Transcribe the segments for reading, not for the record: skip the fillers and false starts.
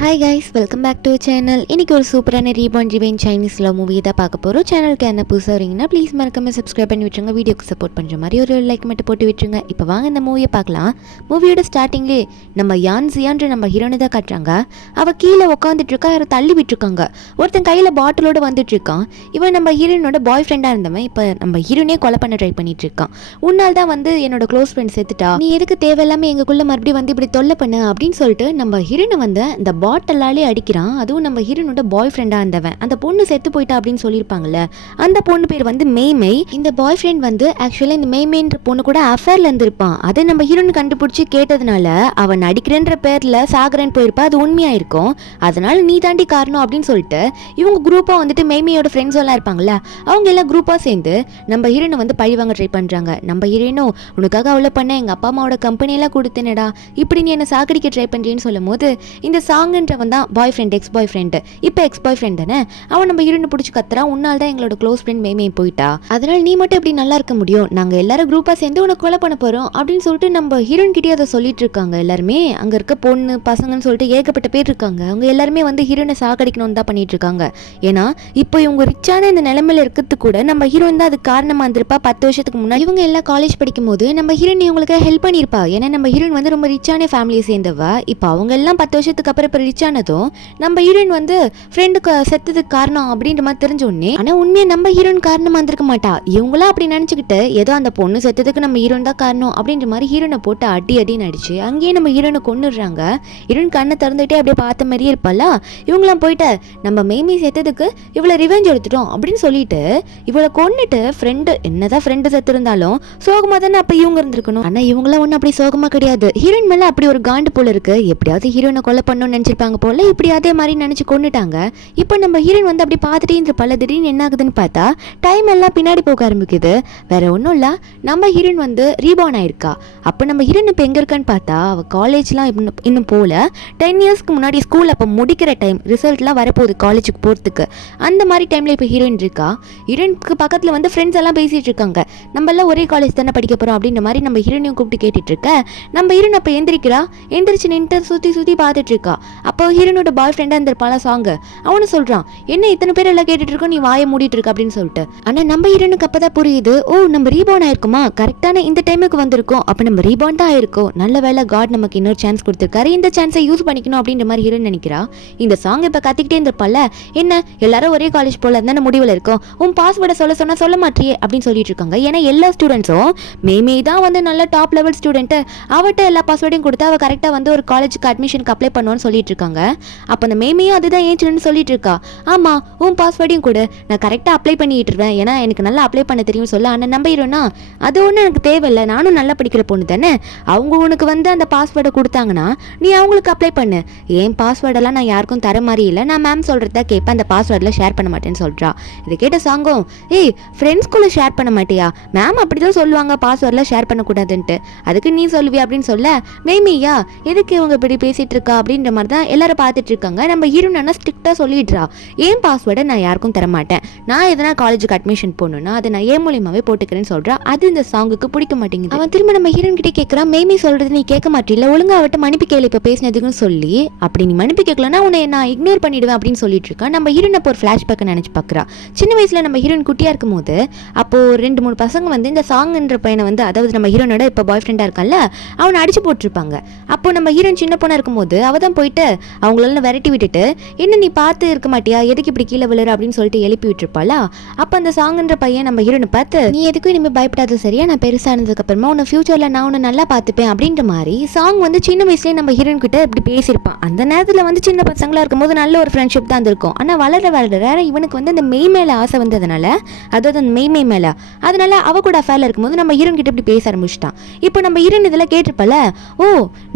Hi guys, welcome back to channel. இன்றைக்கி ஒரு சூப்பரான reborn revenge Chinese love movie தான் பார்க்க போகிறோம். சேனலுக்கு என்ன புதுசாக வரீங்கன்னா ப்ளீஸ் மறக்காம சப்ஸ்கிரைப் பண்ணி விட்டுருங்க. வீடியோக்கு சப்போர்ட் பண்ணுற மாதிரி ஒரு லைக் மட்டும் போட்டு விட்டுருங்க. இப்போ வாங்க இந்த மூவியை பார்க்கலாம். மூவியோட ஸ்டார்டிங்லேயே நம்ம யான் ஜியான்ற நம்ம ஹீரோனை தான் காட்டுறாங்க. அவள் கீழே உட்காந்துட்டு இருக்கா, யாரை தள்ளி விட்டுருக்காங்க. ஒருத்தன் கையில் பாட்டிலோடு வந்துட்டு இருக்கான். இவன் நம்ம ஹீரோனோட பாய் ஃப்ரெண்டாக இருந்தவன் இப்போ நம்ம ஹீரோனே கொலை பண்ண ட்ரை பண்ணிட்டு இருக்கான். உன்னால் தான் வந்து என்னோட க்ளோஸ் ஃப்ரெண்ட் செத்துட்டா, நீ எதுக்கு தேவையில்லாமல் எங்களுக்குள்ளே மறுபடியும் வந்து இப்படி தொல்லை பண்ணு அப்படின்னு சொல்லிட்டு நம்ம ஹீரோனை வந்து இந்த பாட்டிலாலே அடிக்கிறான். அதுவும் நம்ம ஹீரோனோட பாய் ஃப்ரெண்டாக இருந்தவன். அந்த பொண்ணு செத்து போயிட்டா அப்படின்னு சொல்லியிருப்பாங்கல்ல, அந்த பொண்ணு பேர் வந்து மெய்மை. இந்த பாய் ஃப்ரெண்ட் வந்து ஆக்சுவலி இந்த மெய்மைன்ற பொண்ணு கூட அஃபேர்ல இருந்திருப்பான். அதை நம்ம ஹீரோன் கண்டுபிடிச்சி கேட்டதுனால அவன் நடிக்கிறன்ற பேர்ல சாகரன் போயிருப்பா. அது உண்மையா இருக்கும். அதனால நீ தாண்டி காரணம் அப்படின்னு சொல்லிட்டு இவங்க குரூப்பா வந்துட்டு மெய்மையோட ஃப்ரெண்ட்ஸ் எல்லாம் இருப்பாங்கல்ல, அவங்க எல்லாம் குரூப்பா சேர்ந்து நம்ம ஹீரோனை வந்து பழி வாங்க ட்ரை பண்றாங்க. நம்ம ஹீரோனோ உனக்காக அவ்வளோ பண்ண, எங்க அப்பா அம்மாவோட கம்பெனியெல்லாம் கொடுத்தேனடா, இப்படி நீ என்ன சாகடிக்க ட்ரை பண்றேன்னு சொல்லும் போது இந்த சாங்குன்றவன் தான் பாய் ஃப்ரெண்ட், எக்ஸ் பாய் ஃப்ரெண்டு, இப்போ எக்ஸ் பாய் ஃப்ரெண்ட் தானே, அவன் நம்ம ஹீரோனை பிடிச்சி கத்துறான். உன்னால் தான் எங்களோட க்ளோஸ் ஃப்ரெண்ட் மெய்மை போயிட்டா, அதனால நீ மட்டும் எப்படி நல்லா இருக்க முடியும், நாங்கள் எல்லாரும் குரூப்பாக சேர்ந்து உனக்கு கொலை பண்ண போகிறோம் அப்படின்னு சொல்லிட்டு நம்ம ஹீரோன் கிட்டே அதை சொல்லிட்டு இருக்காங்க. எல்லாருமே அங்கே இருக்க பொண்ணு பசங்கன்னு சொல்லிட்டு ஏகப்பட்ட பேர் இருக்காங்க. அவங்க எல்லாருமே வந்து ஹீரோனை சாகடிக்கணும்னு தான் பண்ணிட்டு இருக்காங்க. ஏன்னா இப்போ இவங்க ரிச்சான இந்த நிலைமையில இருக்கிறது கூட நம்ம ஹீரோயின் தான் அதுக்கு காரணமாக இருந்திருப்பா. 10 வருஷத்துக்கு முன்னாடி இவங்க எல்லாம் காலேஜ் படிக்கும் போது நம்ம ஹீரோயின் இவங்களுக்கு ஹெல்ப் பண்ணியிருப்பா. ஏன்னா நம்ம ஹீரோயின் வந்து ரொம்ப ரிச்சான ஃபேமிலியை சேர்ந்தவா. இப்போ அவங்க எல்லாம் 10 வருஷத்துக்கு அப்புறம் இப்போ ரிச்சானதும் நம்ம ஹீரோயின் வந்து ஃப்ரெண்டுக்கு செத்ததுக்கு காரணம் அப்படின்ற மாதிரி தெரிஞ்ச உடனே, ஆனா உண்மையா நம்ம ஹீரோயின் காரணமா இருந்திருக்க மாட்டா. இவங்களாம் அப்படி நினைச்சுக்கிட்டு ஏதோ அந்த பொண்ணு செத்ததுக்கு நம்ம ஹீரோயின் தான் காரணம் அப்படின்ற மாதிரி ஹீரோனை போட்டு அடின்னு அடிச்சு அங்கேயே நம்ம ஹீரோனை கொன்னுடுறாங்க. ஹீரோயின் கண்ணை திறந்துட்டே அப்படியே பார்த்த மாதிரியே இருப்பாள. இவங்களாம் போயிட்டு நம்ம மெய்மை செத்ததுக்கு இவளை ரிவெஞ்ச் எடுத்துட்டோம் அப்படின்னு சொல்லிட்டு இவளை கொன்னுட்டு, ஃப்ரெண்டு என்னதான் ஃப்ரெண்டு செத்து இருந்தாலும் சோகமா தானே அப்ப இவங்க இருந்திருக்கணும். ஆனா இவங்களாம் ஒன்னும் அப்படி சோகமா கிடையாது. ஹீரோயின் மேல அப்படி ஒரு காண்டு போல இருக்கு. எப்படியாவது ஹீரோனை கொலை பண்ணணும்னு நினைச்சிருப்பாங்க போல, இப்படி அதே மாதிரி நினைச்சு கொண்டுட்டாங்க. இப்போ நம்ம ஹீரோயின் வந்து அப்படி பார்த்துட்டே இந்த பல திடீர்னு என்ன ஆகுதுன்னு பார்த்தா டைம் எல்லாம் பின்னாடி போக ஆரம்பிக்குது. வேற ஒன்றும் இல்லை, நம்ம ஹீரோயின் வந்து ரீபார்ன் ஆயிருக்கா. அப்போ நம்ம ஹீரோயின் இப்போ எங்கே இருக்கான்னு பார்த்தா அவள் காலேஜ்லாம் இன்னும் போல 10 இயர்ஸ்க்கு முன்னாடி ஸ்கூல் அப்போ முடிக்கிற டைம், ரிசல்ட்லாம் வரப்போகுது காலேஜுக்கு போகிறதுக்கு. அந்த மாதிரி டைமில் இப்போ ஹீரோயின் இருக்கா. ஹீரோயினுக்கு பக்கத்தில் வந்து ஃப்ரெண்ட்ஸ் எல்லாம் பேசிகிட்டு இருக்காங்க. நம்ம எல்லாம் ஒரே காலேஜ் தானே படிக்க போகிறோம் அப்படின்ற மாதிரி நம்ம ஹீரோனையும் கூப்பிட்டு கேட்டுட்டு இருக்க. நம்ம ஹீரோயின் அப்போ எந்திரிக்கிறா. எந்திரிச்சு நின்று சுற்றி பார்த்துட்டு இருக்கா. அப்போ ஹீரோனோட பாய் ஃப்ரெண்டாக இருந்திருப்பால சாங்கு, அவனு சொல்கிறான், என்ன இத்தனை பேர் எல்லாம் கேட்டுட்டு இருக்கோம், நீ வாயை மூடிட்டு இருக்க அப்படின்னு சொல்லிட்டு. ஆனால் நம்ம ஹீரோனுக்கு அப்போ தான் புரியுது, ஓ நம்ம ரீபார்ன் ஆயிருக்குமா, கரெக்டான இந்த டைமுக்கு வந்திருக்கோம், அப்போ நம்ம ரீபார்ன் தான் ஆயிருக்கோம், நல்ல வேலை காட் நமக்கு இன்னொரு சான்ஸ் கொடுத்துருக்காரு, இந்த சான்ஸை யூஸ் பண்ணிக்கணும் அப்படின்ற மாதிரி ஹீரோன் நினைக்கிறா. இந்த சாங் இப்போ கத்திக்கிட்டே இருந்திருப்பால, என்ன எல்லாரும் ஒரே காலேஜ் போல இருந்தானே முடிவில் இருக்கும், உன் பாஸ்வேர்டை சொல்ல மாட்டியே அப்படின்னு சொல்லிட்டு இருக்காங்க. ஏன்னா எல்லா ஸ்டூடெண்ட்ஸும் மெய்மே தான் வந்து நல்ல டாப் லெவல் ஸ்டூடெண்ட்டு, அவட்ட எல்லா பாஸ்வேர்டையும் கொடுத்து அவள் கரெக்டாக வந்து ஒரு காலேஜுக்கு அட்மிஷனுக்கு அப்ளை பண்ணுவான்னு சொல்லிட்டு இருக்காங்க. அப்போ அந்த மெய்மையும் அதுதான் ஏன்னு சொல்லிட்டு இருக்கா. ஆமா உன் பாஸ்வேர்டையும் கூட நான் கரெக்டாக அப்ளை பண்ணிட்டுருவேன், ஏன்னா எனக்கு நல்லா அப்ளை பண்ண தெரியும் சொல்ல. ஆனால் நம்பிடுவேன்னா அது ஒன்றும் எனக்கு தேவையில்லை, நானும் நல்லா படிக்கிற பொண்ணு தானே, அவங்க உனக்கு வந்து அந்த பாஸ்வேர்டை கொடுத்தாங்கன்னா நீ அவங்களுக்கு அப்ளை பண்ணு, ஏன் பாஸ்வேர்டெல்லாம் நான் யாருக்கும் தர மாதிரி இல்லை, நான் மேம் சொல்கிறத கேட்பேன், அந்த பாஸ்வேர்டில் ஷேர் பண்ண மாட்டேன்னு சொல்கிறா. இதை கேட்ட சாங்கும், ஏய் ஃப்ரெண்ட்ஸ்குள்ளே ஷேர் பண்ண மாட்டியா, மேம் அப்படி தான் சொல்லுவாங்க பாஸ்வேர்டில் ஷேர் பண்ணக்கூடாதுன்ட்டு, அதுக்கு நீ சொல்லுவியா அப்படின்னு சொல்ல, மெய்மையா எதுக்கு இவங்க இப்படி பேசிகிட்டு இருக்கா அப்படின்ற மாதிரி தான் எல்லாரும் பார்த்துட்டு இருக்காங்க. நம்ம ஹீரோனா ஸ்ட்ரிக்டாக சொல்லிடுறா, ஏன் பாஸ்வேர்டை நான் யாருக்கும் தரமாட்டேன், நான் எதனா காலேஜுக்கு அட்மிஷன் போகணுன்னா அதை நான் ஏன் மூலியமாகவே போட்டுக்கிறேன்னு சொல்கிறா. அது இந்த சாங்குக்கு பிடிக்க மாட்டேங்குது. அவன் திரும்ப நம்ம ஹீரோன் கிட்டே கேட்குறான், மெய்மை சொல்கிறது நீ கேட்க மாட்டில்ல, ஒழுங்கா அவட்ட மன்னிப்பு கேளு இப்போ பேசினதுக்குன்னு சொல்லி, அப்படி நீ மன்னிப்பு கேட்கலன்னா உன்னை நான் இக்னோர் பண்ணிடுவேன் அப்படின்னு சொல்லிட்டு இருக்கான். நம்ம ஹீரோன் அப்போ ஒரு ஃப்ளாஷ்பேக்கை நினச்சி பார்க்குறா. சின்ன வயசில் நம்ம ஹீரோன் குட்டியாக இருக்கும் போது அப்போ 2-3 பசங்க வந்து இந்த சாங்குன்ற பையனை வந்து, அதாவது நம்ம ஹீரோனோட இப்போ பாய் ஃப்ரெண்டாக இருக்கான்ல, அவனை அடிச்சு போட்டிருப்பாங்க. அப்போ நம்ம ஹீரோன் சின்ன பொண்ணாக இருக்கும்போது அவள் தான் போயிட்டு அவங்களெல்லாம் விரட்டி விட்டுட்டு, என்ன நீ பார்த்து இருக்க மாட்டியா, எதுக்கு இப்படி கீழே விழுற அப்படின்னு சொல்லிட்டு எழுப்பி விட்டுருப்பாளா. அப்போ அந்த சாங்குன்ற பையன் நம்ம ஹீரோனை பார்த்து, நீ எதுக்கும் இனிமேல் பயப்படாத சரியா, நான் பெருசானதுக்கு அப்புறமா உன்னை ஃபியூச்சரில் நான் உன்னை நல்லா பார்த்துப்பேன் அப்படின்ற மாதிரி சாங் வந்து சின்ன வயசுலேயே நம்ம ஹீரோன் கிட்ட இப்படி பேசியிருப்பான். அந்த நேரத்தில் வந்து சின்ன பசங்களாக இருக்கும்போது நல்ல ஒரு ஃப்ரெண்ட்ஷிப் தான் இருக்கும். ஆனால் வளர இவனுக்கு வந்து அந்த மெய் மேலே ஆசை வந்ததுனால, அதாவது அந்த மெய்மை மேலே, அதனால அவ கூட அஃபேரில் இருக்கும்போது நம்ம ஹீரோன் கிட்ட இப்படி பேச ஆரம்பிச்சிட்டான். இப்போ நம்ம ஹீரோன் இதெல்லாம் கேட்டிருப்பல, ஓ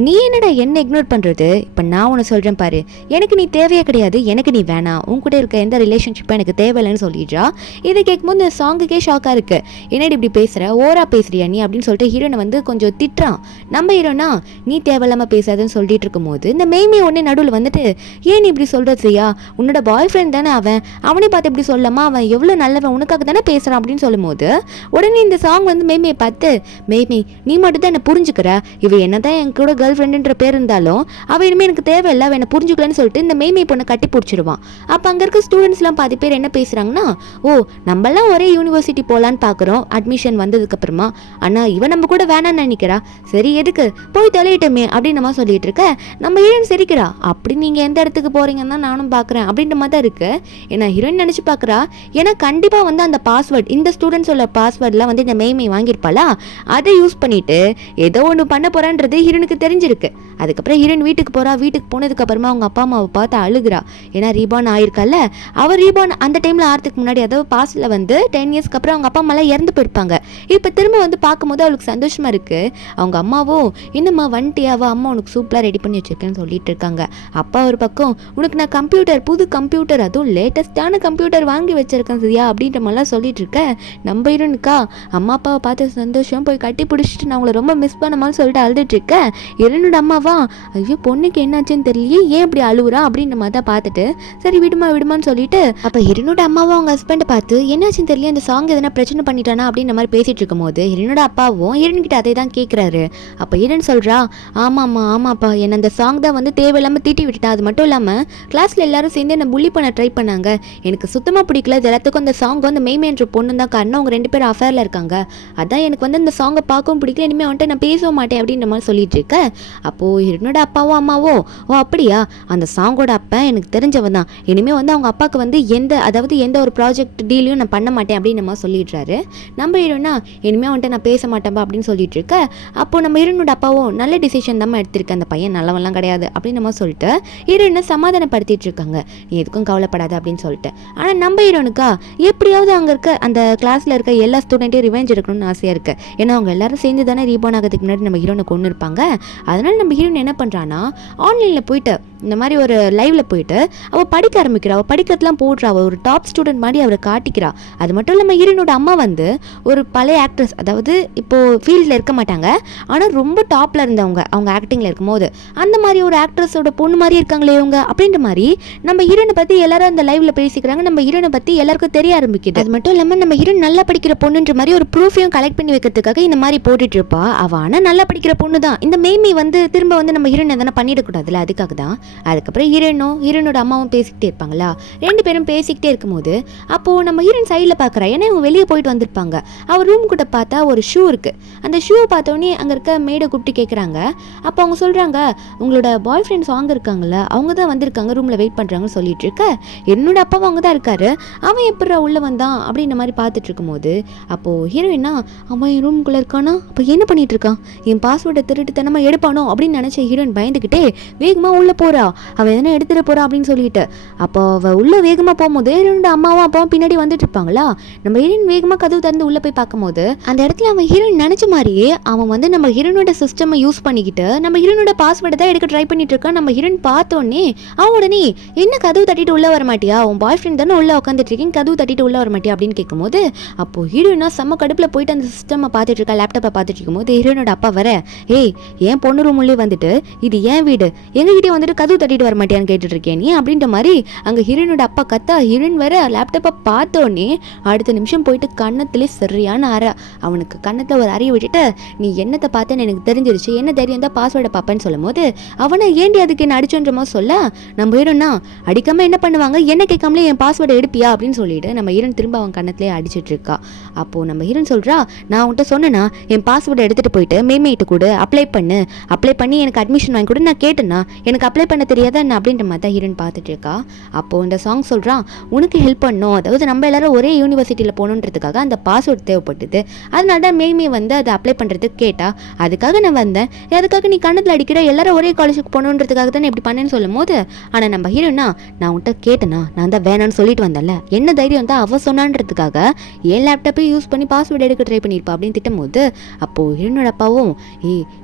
நீ என்னடா என்ன இக்னோர் பண்ணுறது, இப்போ நான் உன்னை சொல்கிறேன் பாரு, எனக்கு நீ தேவையே கிடையாது, எனக்கு நீ வேணாம், உன் கூட இருக்க எந்த ரிலேஷன்ஷிப்பும் எனக்கு தேவையில்லைன்னு சொல்லிடுறா. இதை கேட்கும்போது இந்த சாங்குக்கே ஷாக்காக இருக்கு, என்னடி இப்படி பேசுகிற, ஓரா பேசுறியா நீ அப்படின்னு சொல்லிட்டு ஹீரோனை வந்து கொஞ்சம் திட்டுறான். நம்ம ஹீரோனா நீ தேவையில்லாமல் பேசாதுன்னு சொல்லிட்டு இருக்கும்போது இந்த மெய்மை ஒன்று நடுவில் வந்துட்டு, ஏன் நீ இப்படி சொல்கிறது சரியா, உன்னோட பாய் ஃப்ரெண்ட் தானே அவனே பார்த்து இப்படி சொல்லாமா, அவன் எவ்வளோ நல்லவன், உனக்காக தானே பேசுகிறான் அப்படின்னு சொல்லும் போது உடனே இந்த சாங் வந்து மெய்மையை பார்த்து, மெய்மை நீ மட்டும் தான் என்னை புரிஞ்சுக்கிற, இவ என்னதான் என் கூட கேர்ள் ஃப்ரெண்டுன்ற பேர் இருந்தாலும் அவள் இனிமேல் எனக்கு தேவை தேவையில்ல, அவனை புரிஞ்சுக்கலன்னு சொல்லிட்டு இந்த மெய்மை பொண்ணை கட்டி பிடிச்சிருவான். அப்போ அங்கே இருக்க ஸ்டூடெண்ட்ஸ்லாம் பாதி பேர் என்ன பேசுகிறாங்கன்னா, ஓ நம்மளாம் ஒரே யூனிவர்சிட்டி போகலான்னு பார்க்குறோம் அட்மிஷன் வந்ததுக்கப்புறமா, ஆனால் இவன் நம்ம கூட வேணான்னு நினைக்கிறா, சரி எதுக்கு போய் தொலையிட்டோமே அப்படின்னு நம்ம சொல்லிட்டு இருக்க நம்ம ஹீரோயின் சிரிக்கிறா. அப்படி நீங்கள் எந்த இடத்துக்கு போகிறீங்கன்னு தான் நானும் பார்க்குறேன் அப்படின்ற மாதிரி தான் இருக்குது. ஏன்னா ஹீரோயின் நினச்சி பார்க்குறா, ஏன்னா கண்டிப்பாக வந்து அந்த பாஸ்வேர்ட் இந்த ஸ்டூடெண்ட்ஸோட பாஸ்வேர்ட்லாம் வந்து இந்த மெய்மை வாங்கியிருப்பாளா, அதை யூஸ் பண்ணிட்டு ஏதோ ஒன்று பண்ண போகிறான்றது ஹீரோனுக்கு தெரிஞ்சிருக்கு. அதுக்கப்புறம் ஹீரோயின் வீட்டுக்கு போகிறா. வீட்டுக்கு போனதுக்கப்புறமா அவங்க அப்பா அம்மாவை பார்த்து அழுகிறா. ஏன்னா ரீபான் ஆயிருக்கல்ல, அவர் ரீபான் அந்த டைமில் ஆகிறதுக்கு முன்னாடி, அதாவது பாஸ்டில் வந்து 10 இயர்ஸ்க்கு அப்புறம் அவங்க அப்பா அம்மாலாம் இறந்து போயிருப்பாங்க. இப்போ திரும்ப வந்து பார்க்கும்போது அவளுக்கு சந்தோஷமாக இருக்குது. அவங்க அம்மாவும் இன்னும்மா வந்துட்டியாவா, அம்மா உனக்கு சூப்பராக ரெடி பண்ணி வச்சுருக்கேன்னு சொல்லிட்டு இருக்காங்க. அப்பா ஒரு பக்கம், உனக்கு நான் கம்ப்யூட்டர் புது கம்ப்யூட்டர் அதுவும் லேட்டஸ்ட்டான கம்ப்யூட்டர் வாங்கி வச்சிருக்கேன் சரியா அப்படின்ற மாதிரிலாம் சொல்லிட்டு இருக்கேன். நம்ம ஹீரோனுக்கா அம்மா அப்பாவை பார்த்து சந்தோஷம் போய் கட்டி பிடிச்சிட்டு நான் உங்களை ரொம்ப மிஸ் பண்ண மாதிரி சொல்லிட்டு அழுதுட்டு இருக்கேன். ஹீரோனோட அம்மாவா, ஐயோ பொண்ணுக்கு என்னாச்சுன்னு தெரியலையே, ஏன் இப்படி அழுவுறா அப்படின்ற மாதிரி தான் பார்த்துட்டு சரி விடுமான்னு சொல்லிட்டு, அப்போ ஹீரோனோட அம்மாவும் அவங்க ஹஸ்பண்டை பார்த்து என்னாச்சுன்னு தெரியல, இந்த சாங் எதனா பிரச்சனை பண்ணிட்டானா அப்படின்ற மாதிரி பேசிட்டு இருக்கும் போது ஹீரோனோட அப்பாவும் ஹீரோன் கிட்ட அதை தான் கேட்குறாரு. அப்போ ஹீரோன் சொல்றா, ஆமாப்பா என்ன அந்த சாங் தான் வந்து தேவையில்லாமல் தீட்டி விட்டுட்டா, அது மட்டும் இல்லாமல் கிளாஸில் எல்லாரும் சேர்ந்து என்ன புள்ளி பண்ண ட்ரை பண்ணாங்க, எனக்கு சுத்தமாக பிடிக்கல, இது எல்லாத்துக்கும் அந்த சாங் வந்து மெய்மை என்ற பொண்ணு தான் காரணம், அவங்க 2 பேரும் அஃபேரில் இருக்காங்க, அதான் எனக்கு வந்து அந்த சாங்கை பார்க்கவும் பிடிக்கல, இனிமேல் வந்துட்டு நான் பேசவும் மாட்டேன் அப்படின்ற மாதிரி சொல்லிட்டு இருக்கேன். அப்போது ஹீரோனோட அப்பாவும் அம்மாவோ, ஓ அப்படியா, அந்த சாங்கோட அப்பா எனக்கு தெரிஞ்சவன் தான், இனிமேல் வந்து அவங்க அப்பாவுக்கு வந்து எந்த ஒரு ப்ராஜெக்ட் டீலையும் நான் பண்ண மாட்டேன் அப்படின்னு நம்ம சொல்லிடுறாரு. நம்ம ஹீரோனா இனிமேல் வந்துட்டு நான் பேச மாட்டேன்பா அப்படின்னு சொல்லிட்டு இருக்க. அப்போது நம்ம ஹீரோனோட அப்பாவும் நல்ல டிசிஷன் தான் எடுத்திருக்கேன், அந்த பையன் நல்லவெல்லாம் கிடையாது அப்படின்னு நம்ம சொல்லிட்டு ஹீரோனை சமாதானப்படுத்திட்டு இருக்காங்க. நீ எதுக்கும் கவலைப்படாத அப்படின்னு சொல்லிட்டு. ஆனால் நம்ம ஹீரோனுக்கா எப்படியாவது அங்கே இருக்க அந்த கிளாஸில் இருக்க எல்லா ஸ்டூடெண்ட்டையும் ரிவெஞ்ச் எடுக்கணும்னு ஆசையாக இருக்குது. ஏன்னா அவங்க எல்லாரும் சேர்ந்து தானே ரீபான் ஆகிறதுக்கு முன்னாடி நம்ம ஹீரோனை கொண்டு இருப்பாங்க. அதனால் நம்ம ஹீரோன் என்ன பண்ணுறான்னா, ஆன்லைனில் போயிட்டு இந்த மாதிரி ஒரு லைவில் போயிட்டு அவள் படிக்க ஆரம்பிக்கிறா. அவள் படிக்கிறதுலாம் போடுறா, அவள் ஒரு டாப் ஸ்டூடெண்ட் மாதிரி அவரை காட்டிக்கிறா. அது மட்டும் இல்லாமல் ஹீரோனோட அம்மா வந்து ஒரு பழைய ஆக்ட்ரஸ், அதாவது இப்போது ஃபீல்டில் இருக்க மாட்டாங்க, ஆனால் ரொம்ப டாப்பில் இருந்தவங்க அவங்க ஆக்டிங்கில் இருக்கும்போது, அந்த மாதிரி ஒரு ஆக்ட்ரஸோட பொண்ணு மாதிரி இருக்காங்களே இவங்க அப்படின்ற மாதிரி நம்ம ஹீரோனை பற்றி எல்லாரும் அந்த லைவில் பேசிக்கிறாங்க. நம்ம ஹீரோனை பற்றி எல்லாருக்கும் தெரிய ஆரம்பிக்குது. அது மட்டும் இல்லாமல் நம்ம ஹீரோன் நல்லா படிக்கிற பொண்ணுன்ற மாதிரி ஒரு ப்ரூஃபையும் கலெக்ட் பண்ணி வைக்கிறதுக்காக இந்த மாதிரி போட்டுட்டு இருப்பா. அவள் ஆனால் நல்லா படிக்கிற பொண்ணு தான். இந்த மெய்மை வந்து திரும்ப வந்து நம்ம ஹீரோன் எதனா பண்ணிடக்கூடாதுல்ல, அதுக்காக தான். அதுக்கப்புறம் ஹீரோனோட அம்மாவும் பேசிக்கிட்டே இருப்பாங்களா, 2 பேரும் பேசிக்கிட்டே இருக்கும்போது அப்போது நம்ம ஹீரோன் சைடில் பார்க்குறா. ஏன்னா இவங்க வெளியே போயிட்டு வந்திருப்பாங்க. அவர் ரூம் கிட்ட பார்த்தா ஒரு ஷூ இருக்குது. அந்த ஷூவை பார்த்தோன்னே அங்கே இருக்க மேடை கூப்பிட்டு கேட்குறாங்க. அப்போ அவங்க சொல்கிறாங்க, உங்களோட பாய் ஃப்ரெண்ட் சாங் இருக்காங்கள, அவங்க தான் வந்திருக்காங்க, ரூமில் வெயிட் பண்ணுறாங்கன்னு சொல்லிட்டு இருக்க. என்னோட அப்பாவும் அங்கே தான் இருக்காரு, அவன் எப்படா உள்ளே வந்தான் அப்படின்ற மாதிரி பார்த்துட்டு இருக்கும்போது அப்போது ஹீரோயினா, அவன் என் ரூமுக்குள்ளே இருக்கானா, அப்போ என்ன பண்ணிட்டு இருக்கான், என் பாஸ்வேர்டை திருட்டு தனமாக எடுப்பானோ அப்படின்னு நினச்ச ஹீரோயின் பயந்துக்கிட்டே வேகமாக உள்ளே போகிறா. அவள் எதனா எடுத்துகிட்டு போகிறா அப்படின்னு சொல்லிட்டு. அப்போ அவள் உள்ளே வேகமாக போகும்போது ஹீரோனோட அம்மாவும் அப்பாவும் பின்னாடி வந்துட்டு இருப்பாங்களா. நம்ம ஹீரோயின் வேகமாக கதவு திறந்து உள்ளே போய் பார்க்கும்போது அந்த இடத்துல அவன் ஹீரோயின் நினச்ச மாதிரியே அவன் வந்து நம்ம ஹீரோனோட சிஸ்டமை யூஸ் பண்ணிக்கிட்டு நம்ம ஹீரோனோட பாஸ்வேர்டை தான் எடுக்க ட்ரை பண்ணிட்டு இருக்கான். நம்ம ஹீரோயின் பார்த்தோன்னே அவன் உடனே, என்ன கதவு தட்டிட்டு உள்ளே வர மாட்டியா, உன் பாய் ஃப்ரெண்ட் தானே உள்ளே உட்காந்துட்டு இருக்கீங்க, கதவு தட்டிட்டு உள்ளே வர மாட்டியா அப்படின்னு கேட்கும்போது அப்போது ஹீரோயினா செம்ம கடுப்பில் போயிட்டு அந்த சிஸ்டமை பார்த்துட்டு இருக்கா, லேப்டாப்பை பார்த்துட்டு இருக்கும்போது ஹீரோனோட அப்பா வர, ஏய் என் பொண்ணு ரூம் உள்ளே வந்துட்டு இது ஏன் வீடு, எங்ககிட்டே வந்துட்டு கதவு தட்டிட்டு வர மாட்டியான்னு கேட்டுட்டு இருக்கேன் நீ அப்படின்ற மாதிரி அங்கே ஹீரோனோட அப்பா கத்தா. ஹீரோயின் வர லேப்டாப்பை பார்த்தோன்னே அடுத்த நிமிஷம் போயிட்டு கன்னத்திலே சரியான அறை, அவனுக்கு கன்னத்தில் ஒரு அறையை விட்டுட்டு, நீ என்னத்தை பார்த்தேன்னு எனக்கு தெரிஞ்சிருச்சு, என்ன தைரியம் தான் பாஸ்வேர்டை பார்ப்பேன்னு சொல்லும் போது அவனை ஏண்டி அதுக்கு என்ன அடிச்சோன்ற மாதிரி சொல்ல, நம்ம ஹீரோனா அடிக்காமல் என்ன பண்ணுவாங்க, என்ன கேட்காமலே என் பாஸ்வேர்டை எடுப்பியா அப்படின்னு சொல்லிட்டு நம்ம ஹீரோன் திரும்ப அவன் கன்னத்திலே அடிச்சிட்டு இருக்கா. அப்போது நம்ம ஹீரோன் சொல்கிறா, நான் உன்கிட்ட சொன்னேன்னா என் பாஸ்வேர்டை எடுத்துகிட்டு போயிட்டு மெய்மைட்டு கூட அப்ளை பண்ணி எனக்கு அட்மிஷன் வாங்கி கூட நான் கேட்டேன்னா எனக்கு அப்ளை பண்ண தெரியாதா என்ன அப்படின்ற மாதிரி தான் ஹீரோன் பார்த்துட்டு இருக்கா. அப்போது இந்த சாங் சொல்கிறான், உனக்கு ஹெல்ப் பண்ணணும், அதாவது நம்ம எல்லாரும் ஒரே யூனிவர்சிட்டியில் போகணுன்றதுக்காக அந்த பாஸ்வேர்ட் தேவைப்பட்டது, அதனால தான் மெய்மை வந்து அதை அப்ளை பண்ணுறதுக்கு கேட்டா, அதுக்காக நான் வந்தேன், அதுக்காக நீ கண்ணத்தில் அடிக்கிற, எல்லாரும் ஒரே காலேஜுக்கு போகணுன்றதுக்காக தான் இப்படி பண்ணேன்னு சொல்லும் போது, ஆனால் நம்ம ஹீரோனா நான் உன்கிட்ட கேட்டேனா, நான் தான் வேணான்னு சொல்லிட்டு வந்தேன்ல, என்ன தைரியம் தான் அவள் சொன்னான்றதுக்காக என் லேப்டாப்பை யூஸ் பண்ணி பாஸ்வேர்டு எடுக்க ட்ரை பண்ணியிருப்பா அப்படின்னு திட்டும் போது அப்போது ஹீரோனோட அப்பாவும்,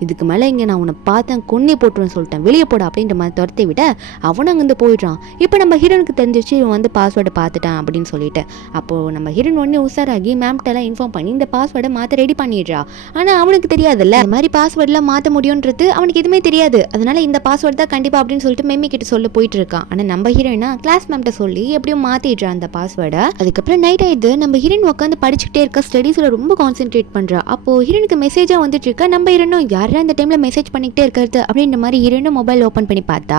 இதுக்கு மேலே இங்கே நான் உன்னை பார்த்தேன் கொன்னே போட்டுருன்னு சொல்லிட்டேன், வெளியே போட அப்படின்ற மாதிரி துரத்தி விட அவனும் அங்கேருந்து போயிடுறான். இப்போ நம்ம ஹீரோனுக்கு தெரிஞ்சிச்சு இவன் வந்து பாஸ்வேர்டை பார்த்துட்டான் அப்படின்னு சொல்லிட்டு. அப்போது நம்ம ஹீரோன் ஒன்று உசாராகி மேம்கிட்டலாம் இன்ஃபார்ம் பண்ணி இந்த பாஸ்வேர்டை மாற்ற ரெடி பண்ணிடுறா. ஆனால் அவனுக்கு தெரியாதுல்ல இந்த மாதிரி பாஸ்வேர்டெலாம் மாற்ற முடியுன்றது, அவனுக்கு எதுவுமே தெரியாது. அதனால இந்த பாஸ்வேர்டு தான் கண்டிப்பாக அப்படின்னு சொல்லிட்டு மெம்மி கிட்ட சொல்ல போயிட்டு இருக்கான். ஆனால் நம்ம ஹீரோயினா கிளாஸ் மேம்கிட்ட சொல்லி எப்படியும் மாற்றிடுறான் அந்த பாஸ்வேர்டை. அதுக்கப்புறம் நைட் ஆயிடுது, நம்ம ஹீரோயின் உட்காந்து படிச்சுக்கிட்டே இருக்க, ஸ்டடீஸில் ரொம்ப கான்சென்ட்ரேட் பண்ணுறா. அப்போது ஹீரோனுக்கு மெசேஜாக வந்துட்டு இருக்கா. நம்ம ஹீரோனும் யாரா இந்த டைமில் மெசேஜ் பண்ணிக்கிட்டே இருக்கிறது அப்படின்ற மாதிரி ஹீரோயினும் மொபைல் ஓப்பன் ஓப்பன் பண்ணி பார்த்தா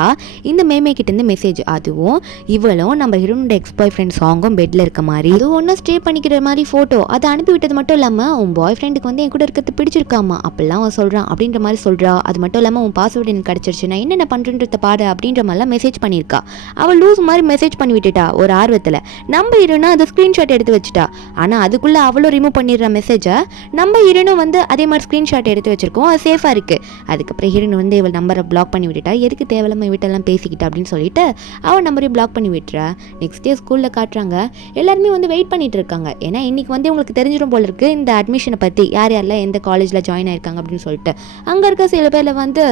இந்த மேமே கிட்டேருந்து மெசேஜ். அதுவும் இவளும் நம்ம ஹீரோனோட எக்ஸ் பாய் ஃப்ரெண்ட் சாங்கும் பெட்டில் இருக்க மாதிரி, அது ஒன்றா ஸ்டே பண்ணிக்கிற மாதிரி ஃபோட்டோ அதை அனுப்பி விட்டது மட்டும் இல்லாமல் உன் பாய் ஃப்ரெண்டுக்கு வந்து என் கூட இருக்கிறது பிடிச்சிருக்காமா அப்படிலாம் அவன் சொல்கிறான் அப்படின்ற மாதிரி சொல்கிறா. அது மட்டும் இல்லாமல் உன் பாஸ்வேர்டு எனக்கு கிடச்சிருச்சு, நான் என்னென்ன பண்ணுறன்றத பாடு அப்படின்ற மாதிரிலாம் மெசேஜ் பண்ணியிருக்கா. அவள் லூஸ் மாதிரி மெசேஜ் பண்ணி விட்டுட்டா ஒரு ஆர்வத்தில். நம்ம ஹீரோனா அதை ஸ்க்ரீன்ஷாட் எடுத்து வச்சுட்டா. ஆனால் அதுக்குள்ளே அவளும் ரிமூவ் பண்ணிடுற மெசேஜை நம்ம ஹீரோனும் வந்து அதே மாதிரி ஸ்க்ரீன்ஷாட் எடுத்து வச்சிருக்கோம். அது சேஃபாக இருக்குது. அதுக்கப்புறம் ஹீரோன் வந்து இவள் நம்பரை பிளாக் பண்ணி விட்டுட்டா. எதுக்கு தேவையில்லாமல் வீட்டெல்லாம் பேசிக்கிட்டா அப்படின்னு சொல்லிட்டு அவள் நம்பரையும் பிளாக் பண்ணி விட்டுறா. நெக்ஸ்ட் டே ஸ்கூலில் காட்டுறாங்க. எல்லாருமே வந்து வெயிட் பண்ணிட்டு இருக்காங்க. ஏன்னா இன்னைக்கு வந்து உங்களுக்கு தெரிஞ்சிடும் போல இருக்கு இந்த அட்மிஷனை பற்றி, யார் யாரெல்லாம் எந்த காலேஜில் ஜாயின் ஆயிருக்காங்க அப்படின்னு சொல்லிட்டு. அங்கே இருக்க சில பேரில் வந்து